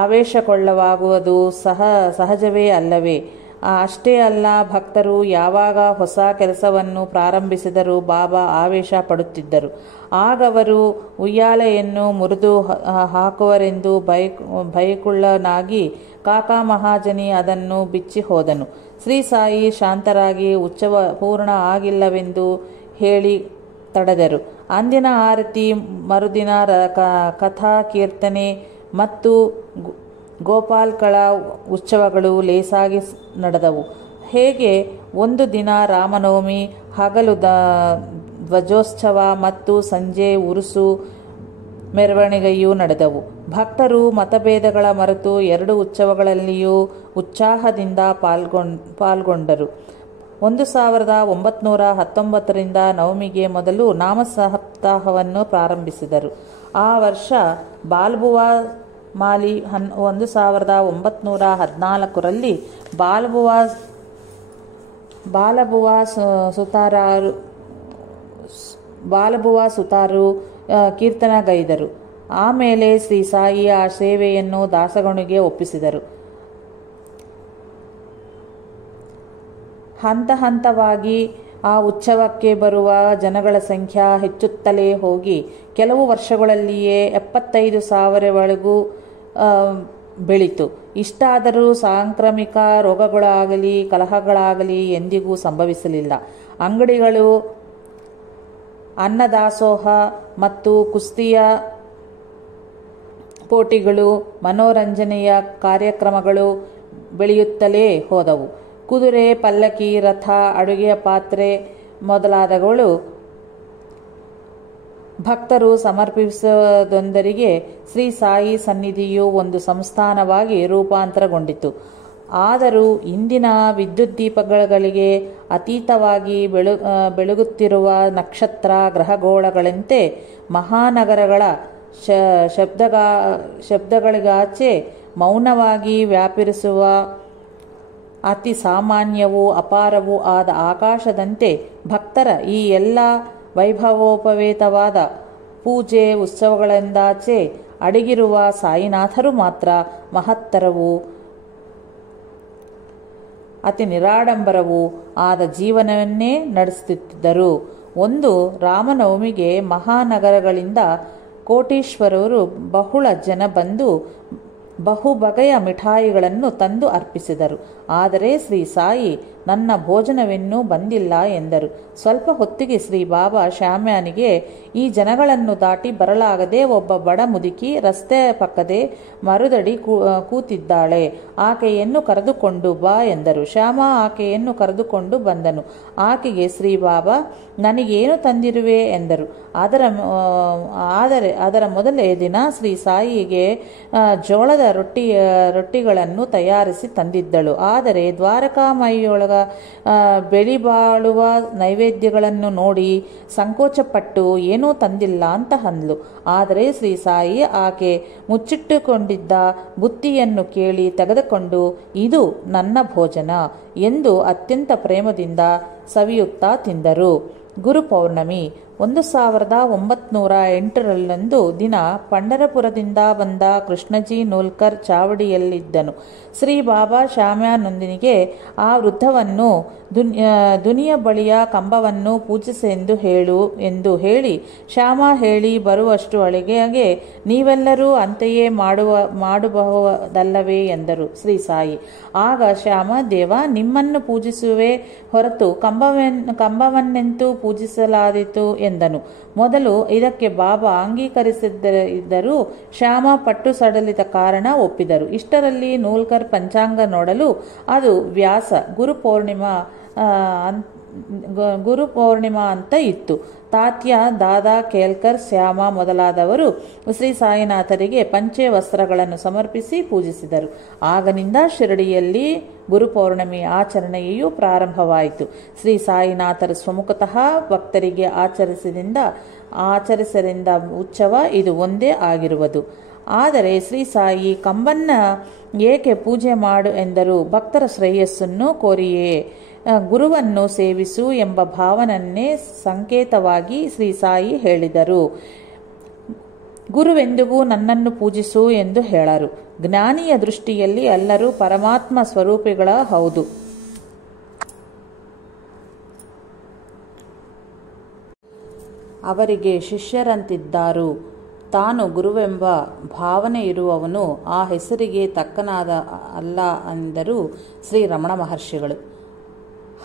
ಆವೇಶಗೊಳ್ಳವಾಗುವುದು ಸಹಜವೇ ಅಲ್ಲವೇ? ಅಷ್ಟೇ ಅಲ್ಲ, ಭಕ್ತರು ಯಾವಾಗ ಹೊಸ ಕೆಲಸವನ್ನು ಪ್ರಾರಂಭಿಸಿದರೂ ಬಾಬಾ ಆವೇಶ ಪಡುತ್ತಿದ್ದರು. ಆಗವರು ಉಯ್ಯಾಲೆಯನ್ನು ಮುರಿದು ಹಾಕುವರೆಂದು ಭಯಕುಳ್ಳನಾಗಿ ಕಾಕಾ ಮಹಾಜನಿ ಅದನ್ನು ಬಿಚ್ಚಿ ಹೋದನು. ಶ್ರೀ ಸಾಯಿ ಶಾಂತರಾಗಿ ಉತ್ಸವ ಪೂರ್ಣ ಆಗಿಲ್ಲವೆಂದು ಹೇಳಿ ತಡೆದರು. ಅಂದಿನ ಆರತಿ, ಮರುದಿನ ಕಥಾ ಕೀರ್ತನೆ ಮತ್ತು ಗೋಪಾಲ್ಕಳ ಉತ್ಸವಗಳು ಲೇಸಾಗಿ ನಡೆದವು. ಹೇಗೆ ಒಂದು ದಿನ ರಾಮನವಮಿ, ಹಗಲು ಧ್ವಜೋತ್ಸವ ಮತ್ತು ಸಂಜೆ ಉರುಸು ಮೆರವಣಿಗೆಯೂ ನಡೆದವು. ಭಕ್ತರು ಮತಭೇದಗಳ ಮರೆತು ಎರಡು ಉತ್ಸವಗಳಲ್ಲಿಯೂ ಉತ್ಸಾಹದಿಂದ ಪಾಲ್ಗೊಂಡರು. 1919 ನವಮಿಗೆ ಮೊದಲು ನಾಮ ಸಪ್ತಾಹವನ್ನು ಪ್ರಾರಂಭಿಸಿದರು. ಆ ವರ್ಷ ಬಾಲ್ಬುವಾ ಮಾಲಿ 1914ರಲ್ಲಿ ಬಾಲಬುವಾ ಸುತಾರು ಕೀರ್ತನಗೈದರು. ಆಮೇಲೆ ಶ್ರೀ ಸಾಯಿ ಆ ಸೇವೆಯನ್ನು ದಾಸಗಣುಗೆ ಒಪ್ಪಿಸಿದರು. ಹಂತ ಹಂತವಾಗಿ ಆ ಉತ್ಸವಕ್ಕೆ ಬರುವ ಜನಗಳ ಸಂಖ್ಯೆ ಹೆಚ್ಚುತ್ತಲೇ ಹೋಗಿ ಕೆಲವು ವರ್ಷಗಳಲ್ಲಿಯೇ 75,000 ಬೆಳೀತು. ಇಷ್ಟಾದರೂ ಸಾಂಕ್ರಾಮಿಕ ರೋಗಗಳಾಗಲಿ ಕಲಹಗಳಾಗಲಿ ಎಂದಿಗೂ ಸಂಭವಿಸಲಿಲ್ಲ. ಅಂಗಡಿಗಳು, ಅನ್ನದಾಸೋಹ ಮತ್ತು ಕುಸ್ತಿಯ ಪೋಟಿಗಳು, ಮನೋರಂಜನೆಯ ಕಾರ್ಯಕ್ರಮಗಳು ಬೆಳೆಯುತ್ತಲೇ ಹೋದವು. ಕುದುರೆ, ಪಲ್ಲಕ್ಕಿ, ರಥ, ಅಡುಗೆಯ ಪಾತ್ರೆ ಮೊದಲಾದವುಗಳು ಭಕ್ತರು ಸಮರ್ಪಿಸುವುದೊಂದರಿಗೆ ಶ್ರೀ ಸಾಯಿ ಸನ್ನಿಧಿಯು ಒಂದು ಸಂಸ್ಥಾನವಾಗಿ ರೂಪಾಂತರಗೊಂಡಿತು. ಆದರೂ ಇಂದಿನ ವಿದ್ಯುತ್ ದೀಪಗಳಿಗೆ ಅತೀತವಾಗಿ ಬೆಳಗುತ್ತಿರುವ ನಕ್ಷತ್ರ ಗ್ರಹಗೋಳಗಳಂತೆ ಮಹಾನಗರಗಳ ಶಬ್ದಗಳಿಗಾಚೆ ಮೌನವಾಗಿ ವ್ಯಾಪಿಸುವ ಅತಿ ಸಾಮಾನ್ಯವೂ ಅಪಾರವೂ ಆದ ಆಕಾಶದಂತೆ ಭಕ್ತರ ಈ ಎಲ್ಲ ವೈಭವೋಪೇತವಾದ ಪೂಜೆ ಉತ್ಸವಗಳಿಂದಾಚೆ ಅಡಗಿರುವ ಸಾಯಿನಾಥರು ಮಾತ್ರ ಮಹತ್ತರವೂ ಅತಿ ನಿರಾಡಂಬರವೂ ಆದ ಜೀವನವನ್ನೇ ನಡೆಸುತ್ತಿದ್ದರು. ಒಂದು ರಾಮನವಮಿಗೆ ಮಹಾನಗರಗಳಿಂದ ಕೋಟೀಶ್ವರರು ಬಹಳ ಜನ ಬಂದು ಬಹುಬಗೆಯ ಮಿಠಾಯಿಗಳನ್ನು ತಂದು ಅರ್ಪಿಸಿದರು. ಆದರೆ ಶ್ರೀ ಸಾಯಿ ನನ್ನ ಭೋಜನವೆನ್ನೂ ಬಂದಿಲ್ಲ ಎಂದರು. ಸ್ವಲ್ಪ ಹೊತ್ತಿಗೆ ಶ್ರೀ ಬಾಬಾ ಶ್ಯಾಮ್ಯಾನಿಗೆ ಈ ಜನಗಳನ್ನು ದಾಟಿ ಬರಲಾಗದೆ ಒಬ್ಬ ಬಡ ಮುದುಕಿ ರಸ್ತೆ ಪಕ್ಕದೆ ಮರುದಡಿ ಕೂತಿದ್ದಾಳೆ, ಆಕೆಯನ್ನು ಕರೆದುಕೊಂಡು ಬಾ ಎಂದರು. ಶ್ಯಾಮ ಆಕೆಯನ್ನು ಕರೆದುಕೊಂಡು ಬಂದನು. ಆಕೆಗೆ ಶ್ರೀ ಬಾಬಾ ನನಗೇನು ತಂದಿರುವೆ ಎಂದರು. ಅದರ ಮೊದಲೇ ದಿನ ಶ್ರೀ ಸಾಯಿಗೆ ಜೋಳದ ರೊಟ್ಟಿಗಳನ್ನು ತಯಾರಿಸಿ ತಂದಿದ್ದಳು. ಆದರೆ ದ್ವಾರಕಾಮಾಯಿಯೊಳಗ ಬೆಳಿಬಾಳುವ ನೈವೇದ್ಯಗಳನ್ನು ನೋಡಿ ಸಂಕೋಚಪಟ್ಟು ಏನೂ ತಂದಿಲ್ಲ ಅಂತ ಅಂದ್ಲು. ಆದರೆ ಶ್ರೀ ಸಾಯಿ ಆಕೆ ಮುಚ್ಚಿಟ್ಟುಕೊಂಡಿದ್ದ ಬುತ್ತಿಯನ್ನು ಕೇಳಿ ತೆಗೆದುಕೊಂಡು ಇದು ನನ್ನ ಭೋಜನ ಎಂದು ಅತ್ಯಂತ ಪ್ರೇಮದಿಂದ ಸವಿಯುತ್ತಾ ತಿಂದರು. ಗುರುಪೌರ್ಣಮಿ 1908 ದಿನ ಪಂಢರಪುರದಿಂದ ಬಂದ ಕೃಷ್ಣಜಿ ನೂಲ್ಕರ್ ಚಾವಡಿಯಲ್ಲಿದ್ದನು. ಶ್ರೀ ಬಾಬಾ ಶ್ಯಾಮ್ಯಾನೊಂದಿಗೆ ಆ ವೃದ್ಧವನ್ನು ದುನಿಯ ಬಳಿಯ ಕಂಬವನ್ನು ಪೂಜಿಸೆಂದು ಎಂದು ಹೇಳಿ ಶ್ಯಾಮ ಹೇಳಿ ಬರುವಷ್ಟು ಅಳಿಗೆಗೆ ನೀವೆಲ್ಲರೂ ಅಂತೆಯೇ ಮಾಡಬಹುದಲ್ಲವೇ ಎಂದರು ಶ್ರೀ ಸಾಯಿ. ಆಗ ಶ್ಯಾಮ ದೇವ ನಿಮ್ಮನ್ನು ಪೂಜಿಸುವೆ ಹೊರತು ಕಂಬವನ್ನೆಂತೂ ಪೂಜಿಸಲಾದೀತು ಎಂದನು. ಮೊದಲು ಇದಕ್ಕೆ ಬಾಬಾ ಅಂಗೀಕರಿಸಿದ್ದರೂ ಶ್ಯಾಮ ಪಟ್ಟು ಸಡಲಿದ ಕಾರಣ ಒಪ್ಪಿದರು. ಇಷ್ಟರಲ್ಲಿ ನೂಲ್ಕರ್ ಪಂಚಾಂಗ ನೋಡಲು ಅದು ವ್ಯಾಸ ಗುರುಪೌರ್ಣಿಮಾ ಅಂತ ಇತ್ತು. ತಾತ್ಯ, ದಾದಾ, ಕೇಲ್ಕರ್, ಶ್ಯಾಮ ಮೊದಲಾದವರು ಶ್ರೀ ಸಾಯಿನಾಥರಿಗೆ ಪಂಚೆ ವಸ್ತ್ರಗಳನ್ನು ಸಮರ್ಪಿಸಿ ಪೂಜಿಸಿದರು. ಆಗನಿಂದ ಶಿರಡಿಯಲ್ಲಿ ಗುರುಪೌರ್ಣಮಿ ಆಚರಣೆಯು ಪ್ರಾರಂಭವಾಯಿತು. ಶ್ರೀ ಸಾಯಿನಾಥರ ಸ್ವಮುಖತಃ ಭಕ್ತರಿಗೆ ಆಚರಿಸರಿಂದ ಉತ್ಸವ ಇದು ಒಂದೇ ಆಗಿರುವುದು. ಆದರೆ ಶ್ರೀ ಸಾಯಿ ಕಂಬನ್ನ ಏಕೆ ಪೂಜೆ ಮಾಡು ಎಂದರು? ಭಕ್ತರ ಶ್ರೇಯಸ್ಸನ್ನು ಕೋರಿಯೇ. ಗುರುವನ್ನು ಸೇವಿಸು ಎಂಬ ಭಾವನನ್ನೇ ಸಂಕೇತವಾಗಿ ಶ್ರೀ ಸಾಯಿ ಹೇಳಿದರು. ಗುರುವೆಂದಿಗೂ ನನ್ನನ್ನು ಪೂಜಿಸು ಎಂದು ಹೇಳರು. ಜ್ಞಾನಿಯ ದೃಷ್ಟಿಯಲ್ಲಿ ಎಲ್ಲರೂ ಪರಮಾತ್ಮ ಸ್ವರೂಪಿಗಳ ಹೌದು. ಅವರಿಗೆ ಶಿಷ್ಯರಂತಿದ್ದಾರು. ತಾನು ಗುರುವೆಂಬ ಭಾವನೆ ಇರುವವನು ಆ ಹೆಸರಿಗೆ ತಕ್ಕನಾದ ಅಲ್ಲ ಎಂದರು ಶ್ರೀ ರಮಣ ಮಹರ್ಷಿಗಳು.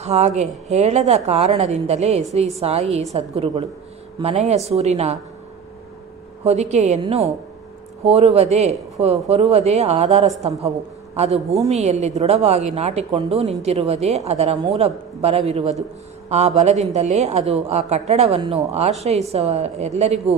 ಹಾಗೆ ಹೇಳದ ಕಾರಣದಿಂದಲೇ ಶ್ರೀ ಸಾಯಿ ಸದ್ಗುರುಗಳು. ಮನೆಯ ಸೂರಿನ ಹೊದಿಕೆಯನ್ನು ಹೊರುವುದೇ ಆಧಾರ ಸ್ತಂಭವು. ಅದು ಭೂಮಿಯಲ್ಲಿ ದೃಢವಾಗಿ ನಾಟಿಕೊಂಡು ನಿಂತಿರುವುದೇ ಅದರ ಮೂಲ ಬಲವಿರುವುದು. ಆ ಬಲದಿಂದಲೇ ಅದು ಆ ಕಟ್ಟಡವನ್ನು ಆಶ್ರಯಿಸುವ ಎಲ್ಲರಿಗೂ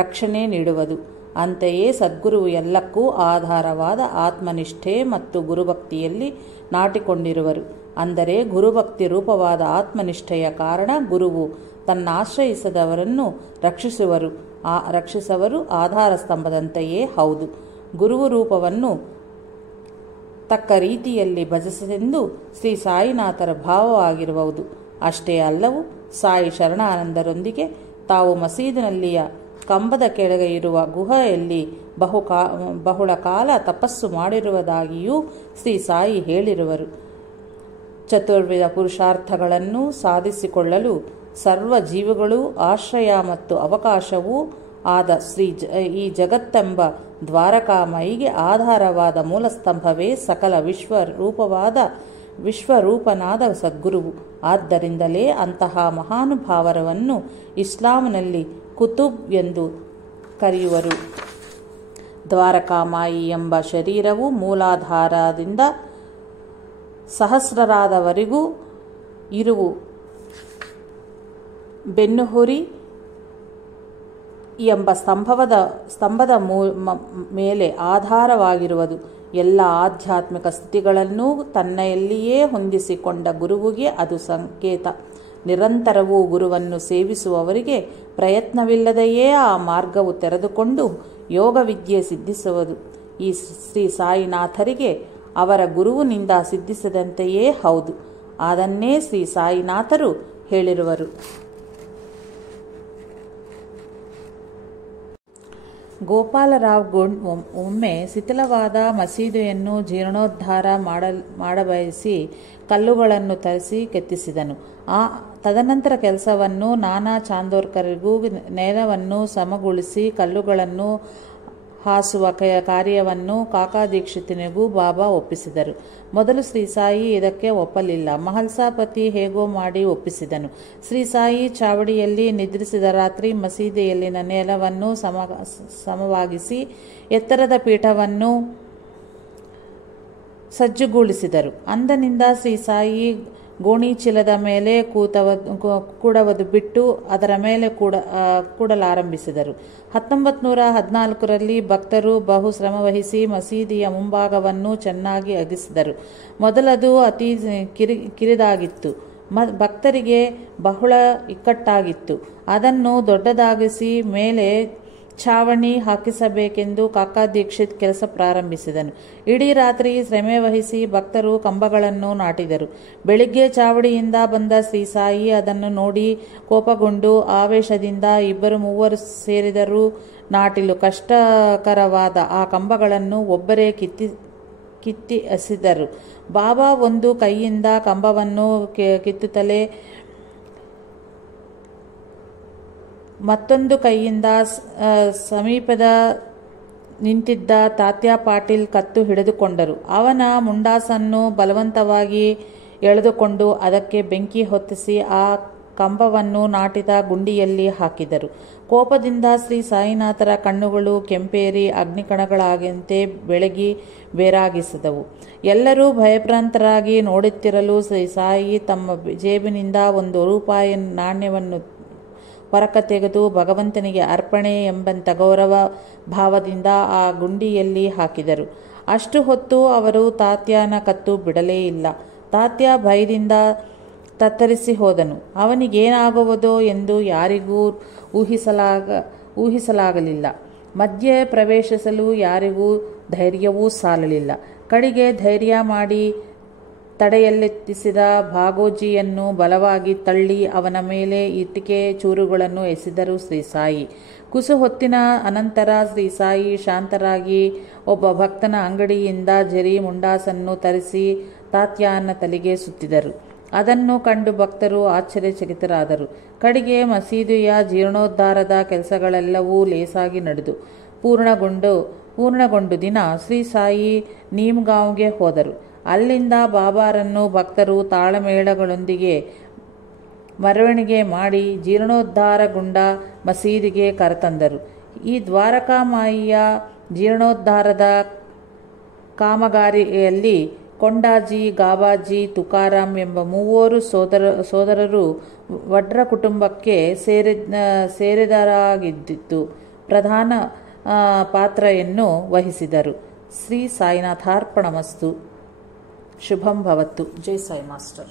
ರಕ್ಷಣೆ ನೀಡುವುದು. ಅಂತೆಯೇ ಸದ್ಗುರುವು ಎಲ್ಲಕ್ಕೂ ಆಧಾರವಾದ ಆತ್ಮನಿಷ್ಠೆ ಮತ್ತು ಗುರುಭಕ್ತಿಯಲ್ಲಿ ನಾಟಿಕೊಂಡಿರುವರು. ಅಂದರೆ ಗುರುಭಕ್ತಿ ರೂಪವಾದ ಆತ್ಮನಿಷ್ಠೆಯ ಕಾರಣ ಗುರುವು ತನ್ನಾಶ್ರಯಿಸದವರನ್ನು ರಕ್ಷಿಸುವರು ಆಧಾರ ಸ್ತಂಭದಂತೆಯೇ ಹೌದು. ಗುರುವು ರೂಪವನ್ನು ತಕ್ಕ ರೀತಿಯಲ್ಲಿ ಭಜಿಸೆಂದು ಶ್ರೀ ಸಾಯಿನಾಥರ ಭಾವವಾಗಿರುವುದು. ಅಷ್ಟೇ ಅಲ್ಲವು, ಸಾಯಿ ಶರಣಾನಂದರೊಂದಿಗೆ ತಾವು ಮಸೀದಿನಲ್ಲಿಯ ಕಂಬದ ಕೆಳಗೆ ಇರುವ ಗುಹೆಯಲ್ಲಿ ಬಹಳ ಕಾಲ ತಪಸ್ಸು ಮಾಡಿರುವುದಾಗಿಯೂ ಶ್ರೀ ಸಾಯಿ ಹೇಳಿರುವರು. ಚತುರ್ವಿಧ ಪುರುಷಾರ್ಥಗಳನ್ನು ಸಾಧಿಸಿಕೊಳ್ಳಲು ಸರ್ವ ಜೀವಗಳು ಆಶ್ರಯ ಮತ್ತು ಅವಕಾಶವೂ ಆದ ಈ ಜಗತ್ತೆಂಬ ದ್ವಾರಕಾಮಯಿಗೆ ಆಧಾರವಾದ ಮೂಲಸ್ತಂಭವೇ ಸಕಲ ವಿಶ್ವರೂಪನಾದ ಸದ್ಗುರುವು. ಆದ್ದರಿಂದಲೇ ಅಂತಹ ಮಹಾನುಭಾವರವನ್ನು ಇಸ್ಲಾಂನಲ್ಲಿ ಕುತುಬ್ ಎಂದು ಕರೆಯುವರು. ದ್ವಾರಕಾಮಾಯಿ ಎಂಬ ಶರೀರವು ಮೂಲಾಧಾರದಿಂದ ಸಹಸ್ರಾರದವರೆಗೂ ಇರುವು ಬೆನ್ನುಹುರಿ ಎಂಬ ಸ್ತಂಭದ ಮೇಲೆ ಆಧಾರವಾಗಿರುವುದು. ಎಲ್ಲ ಆಧ್ಯಾತ್ಮಿಕ ಸ್ಥಿತಿಗಳನ್ನು ತನ್ನೆಯಲ್ಲಿಯೇ ಹೊಂದಿಸಿಕೊಂಡ ಗುರುವಿಗೆ ಅದು ಸಂಕೇತ. ನಿರಂತರವೂ ಗುರುವನ್ನು ಸೇವಿಸುವವರಿಗೆ ಪ್ರಯತ್ನವಿಲ್ಲದೆಯೇ ಆ ಮಾರ್ಗವು ತೆರೆದುಕೊಂಡು ಯೋಗವಿದ್ಯೆ ಸಿದ್ಧಿಸುವುದು. ಈ ಶ್ರೀ ಸಾಯಿನಾಥರಿಗೆ ಅವರ ಗುರುವಿನಿಂದ ಸಿದ್ಧಿಸಿದಂತೆಯೇ ಹೌದು. ಅದನ್ನೇ ಶ್ರೀ ಸಾಯಿನಾಥರು ಹೇಳಿರುವರು. ಗೋಪಾಲರಾವ್ ಗುಂಡ್ ಒಮ್ಮೆ ಶಿಥಿಲವಾದ ಮಸೀದಿಯನ್ನು ಜೀರ್ಣೋದ್ಧಾರ ಮಾಡಬಯಸಿ ಕಲ್ಲುಗಳನ್ನು ತರಿಸಿ ಕೆತ್ತಿಸಿದನು. ತದನಂತರ ಕೆಲಸವನ್ನು ನಾನಾ ಚಾಂದೋರ್ಕರಿಗೂ ನೆಲವನ್ನು ಸಮಗೊಳಿಸಿ ಕಲ್ಲುಗಳನ್ನು ಹಾಸುವ ಕಾರ್ಯವನ್ನು ಕಾಕಾ ದೀಕ್ಷಿತನಿಗೂ ಬಾಬಾ ಒಪ್ಪಿಸಿದರು. ಮೊದಲು ಶ್ರೀ ಸಾಯಿ ಇದಕ್ಕೆ ಒಪ್ಪಲಿಲ್ಲ. ಮಹಲ್ಸಾಪತಿ ಹೇಗೋ ಮಾಡಿ ಒಪ್ಪಿಸಿದನು. ಶ್ರೀ ಸಾಯಿ ಚಾವಡಿಯಲ್ಲಿ ನಿದ್ರಿಸಿದ ರಾತ್ರಿ ಮಸೀದಿಯಲ್ಲಿನ ನೆಲವನ್ನು ಸಮವಾಗಿಸಿ ಎತ್ತರದ ಪೀಠವನ್ನು ಸಜ್ಜುಗೊಳಿಸಿದರು. ಅಂದಿನಿಂದ ಶ್ರೀ ಸಾಯಿ ಗೋಣಿಚೀಲದ ಮೇಲೆ ಕೂಡವುದು ಬಿಟ್ಟು ಅದರ ಮೇಲೆ ಕೂಡಲಾರಂಭಿಸಿದರು. 1914ರಲ್ಲಿ ಭಕ್ತರು ಬಹು ಶ್ರಮವಹಿಸಿ ಮಸೀದಿಯ ಮುಂಭಾಗವನ್ನು ಚೆನ್ನಾಗಿ ಅಗಿಸಿದರು. ಮೊದಲದು ಅತಿ ಕಿರಿದಾಗಿತ್ತು. ಭಕ್ತರಿಗೆ ಬಹಳ ಇಕ್ಕಟ್ಟಾಗಿತ್ತು. ಅದನ್ನು ದೊಡ್ಡದಾಗಿಸಿ ಮೇಲೆ ಛಾವಣಿ ಹಾಕಿಸಬೇಕೆಂದು ಕಾಕಾ ದೀಕ್ಷಿತ್ ಕೆಲಸ ಪ್ರಾರಂಭಿಸಿದನು. ಇಡೀ ರಾತ್ರಿ ಶ್ರಮೆ ವಹಿಸಿ ಭಕ್ತರು ಕಂಬಗಳನ್ನು ನಾಟಿದರು. ಬೆಳಿಗ್ಗೆ ಚಾವಡಿಯಿಂದ ಬಂದ ಶ್ರೀ ಸಾಯಿ ಅದನ್ನು ನೋಡಿ ಕೋಪಗೊಂಡು ಆವೇಶದಿಂದ 2-3 ಸೇರಿದರೂ ನಾಟಿಲು ಕಷ್ಟಕರವಾದ ಆ ಕಂಬಗಳನ್ನು ಒಬ್ಬರೇ ಕಿತ್ತಿ ಎಸೆದರು. ಬಾಬಾ ಒಂದು ಕೈಯಿಂದ ಕಂಬವನ್ನು ಕಿತ್ತುತ್ತಲೇ ಮತ್ತೊಂದು ಕೈಯಿಂದ ಸಮೀಪದ ನಿಂತಿದ್ದ ತಾತ್ಯಾ ಪಾಟೀಲ್ ಕತ್ತು ಹಿಡಿದುಕೊಂಡರು. ಅವನ ಮುಂಡಾಸನ್ನು ಬಲವಂತವಾಗಿ ಎಳೆದುಕೊಂಡು ಅದಕ್ಕೆ ಬೆಂಕಿ ಹೊತ್ತಿಸಿ ಆ ಕಂಬವನ್ನು ನಾಟಿದ ಗುಂಡಿಯಲ್ಲಿ ಹಾಕಿದರು. ಕೋಪದಿಂದ ಶ್ರೀ ಸಾಯಿನಾಥರ ಕಣ್ಣುಗಳು ಕೆಂಪೇರಿ ಅಗ್ನಿಕಣಗಳಾಗಂತೆ ಬೆಳಗಿ ಬೆರಾಗಿಸಿದವು. ಎಲ್ಲರೂ ಭಯಭ್ರಾಂತರಾಗಿ ನೋಡುತ್ತಿರಲು ಶ್ರೀ ಸಾಯಿ ತಮ್ಮ ಜೇಬಿನಿಂದ 1 ರೂಪಾಯಿ ನಾಣ್ಯವನ್ನು ಹೊರಕ ತೆಗೆದು ಭಗವಂತನಿಗೆ ಅರ್ಪಣೆ ಎಂಬಂತ ಗೌರವ ಭಾವದಿಂದ ಆ ಗುಂಡಿಯಲ್ಲಿ ಹಾಕಿದರು. ಅಷ್ಟು ಹೊತ್ತು ಅವರು ತಾತ್ಯಾನ ಕತ್ತು ಬಿಡಲೇ ಇಲ್ಲ. ತಾತ್ಯ ಭಯದಿಂದ ತತ್ತರಿಸಿ ಹೋದನು. ಅವನಿಗೇನಾಗುವುದೋ ಎಂದು ಯಾರಿಗೂ ಊಹಿಸಲಾಗಲಿಲ್ಲ. ಮಧ್ಯೆ ಪ್ರವೇಶಿಸಲು ಯಾರಿಗೂ ಧೈರ್ಯವೂ ಸಾಲಲಿಲ್ಲ. ಕಡೆಗೆ ಧೈರ್ಯ ಮಾಡಿ ತಡೆಯಲ್ಲೆತ್ತಿಸಿದ ಭಾಗೋಜಿಯನ್ನು ಬಲವಾಗಿ ತಳ್ಳಿ ಅವನ ಮೇಲೆ ಇಟ್ಟಿಗೆ ಚೂರುಗಳನ್ನು ಎಸೆದರು ಶ್ರೀ ಸಾಯಿ. ಕುಸು ಹೊತ್ತಿನ ಅನಂತರ ಶ್ರೀ ಸಾಯಿ ಶಾಂತರಾಗಿ ಒಬ್ಬ ಭಕ್ತನ ಅಂಗಡಿಯಿಂದ ಜರಿ ಮುಂಡಾಸನ್ನು ತರಿಸಿ ತಾತ್ಯಾನ ತಲೆಗೆ ಸುತ್ತಿದರು. ಅದನ್ನು ಕಂಡು ಭಕ್ತರು ಆಶ್ಚರ್ಯಚಕಿತರಾದರು. ಕಡೆಗೆ ಮಸೀದಿಯ ಜೀರ್ಣೋದ್ಧಾರದ ಕೆಲಸಗಳೆಲ್ಲವೂ ಲೇಸಾಗಿ ನಡೆದು ಪೂರ್ಣಗೊಂಡು ದಿನ ಶ್ರೀ ಸಾಯಿ ನೀಮ್ಗಾಂವ್ಗೆ ಹೋದರು. ಅಲ್ಲಿಂದ ಬಾಬಾರನ್ನು ಭಕ್ತರು ತಾಳಮೇಳಗಳೊಂದಿಗೆ ಮೆರವಣಿಗೆ ಮಾಡಿ ಜೀರ್ಣೋದ್ಧಾರಗೊಂಡ ಮಸೀದಿಗೆ ಕರೆತಂದರು. ಈ ದ್ವಾರಕಾಮಾಯಿಯ ಜೀರ್ಣೋದ್ಧಾರದ ಕಾಮಗಾರಿಯಲ್ಲಿ ಕೊಂಡಾಜಿ, ಗಾಬಾಜಿ, ತುಕಾರಾಮ್ ಎಂಬ 3 ಸೋದರರು ವಡ್ರ ಕುಟುಂಬಕ್ಕೆ ಸೇರಿದರಾಗಿದ್ದು ಪ್ರಧಾನ ಪಾತ್ರೆಯನ್ನು ವಹಿಸಿದರು. ಶ್ರೀ ಸಾಯಿನಾಥಾರ್ಪಣಮಸ್ತು. ಶುಭಂ ಭವತ್ತು. ಜೈ ಸಾಯಿ ಮಾಸ್ಟರ್.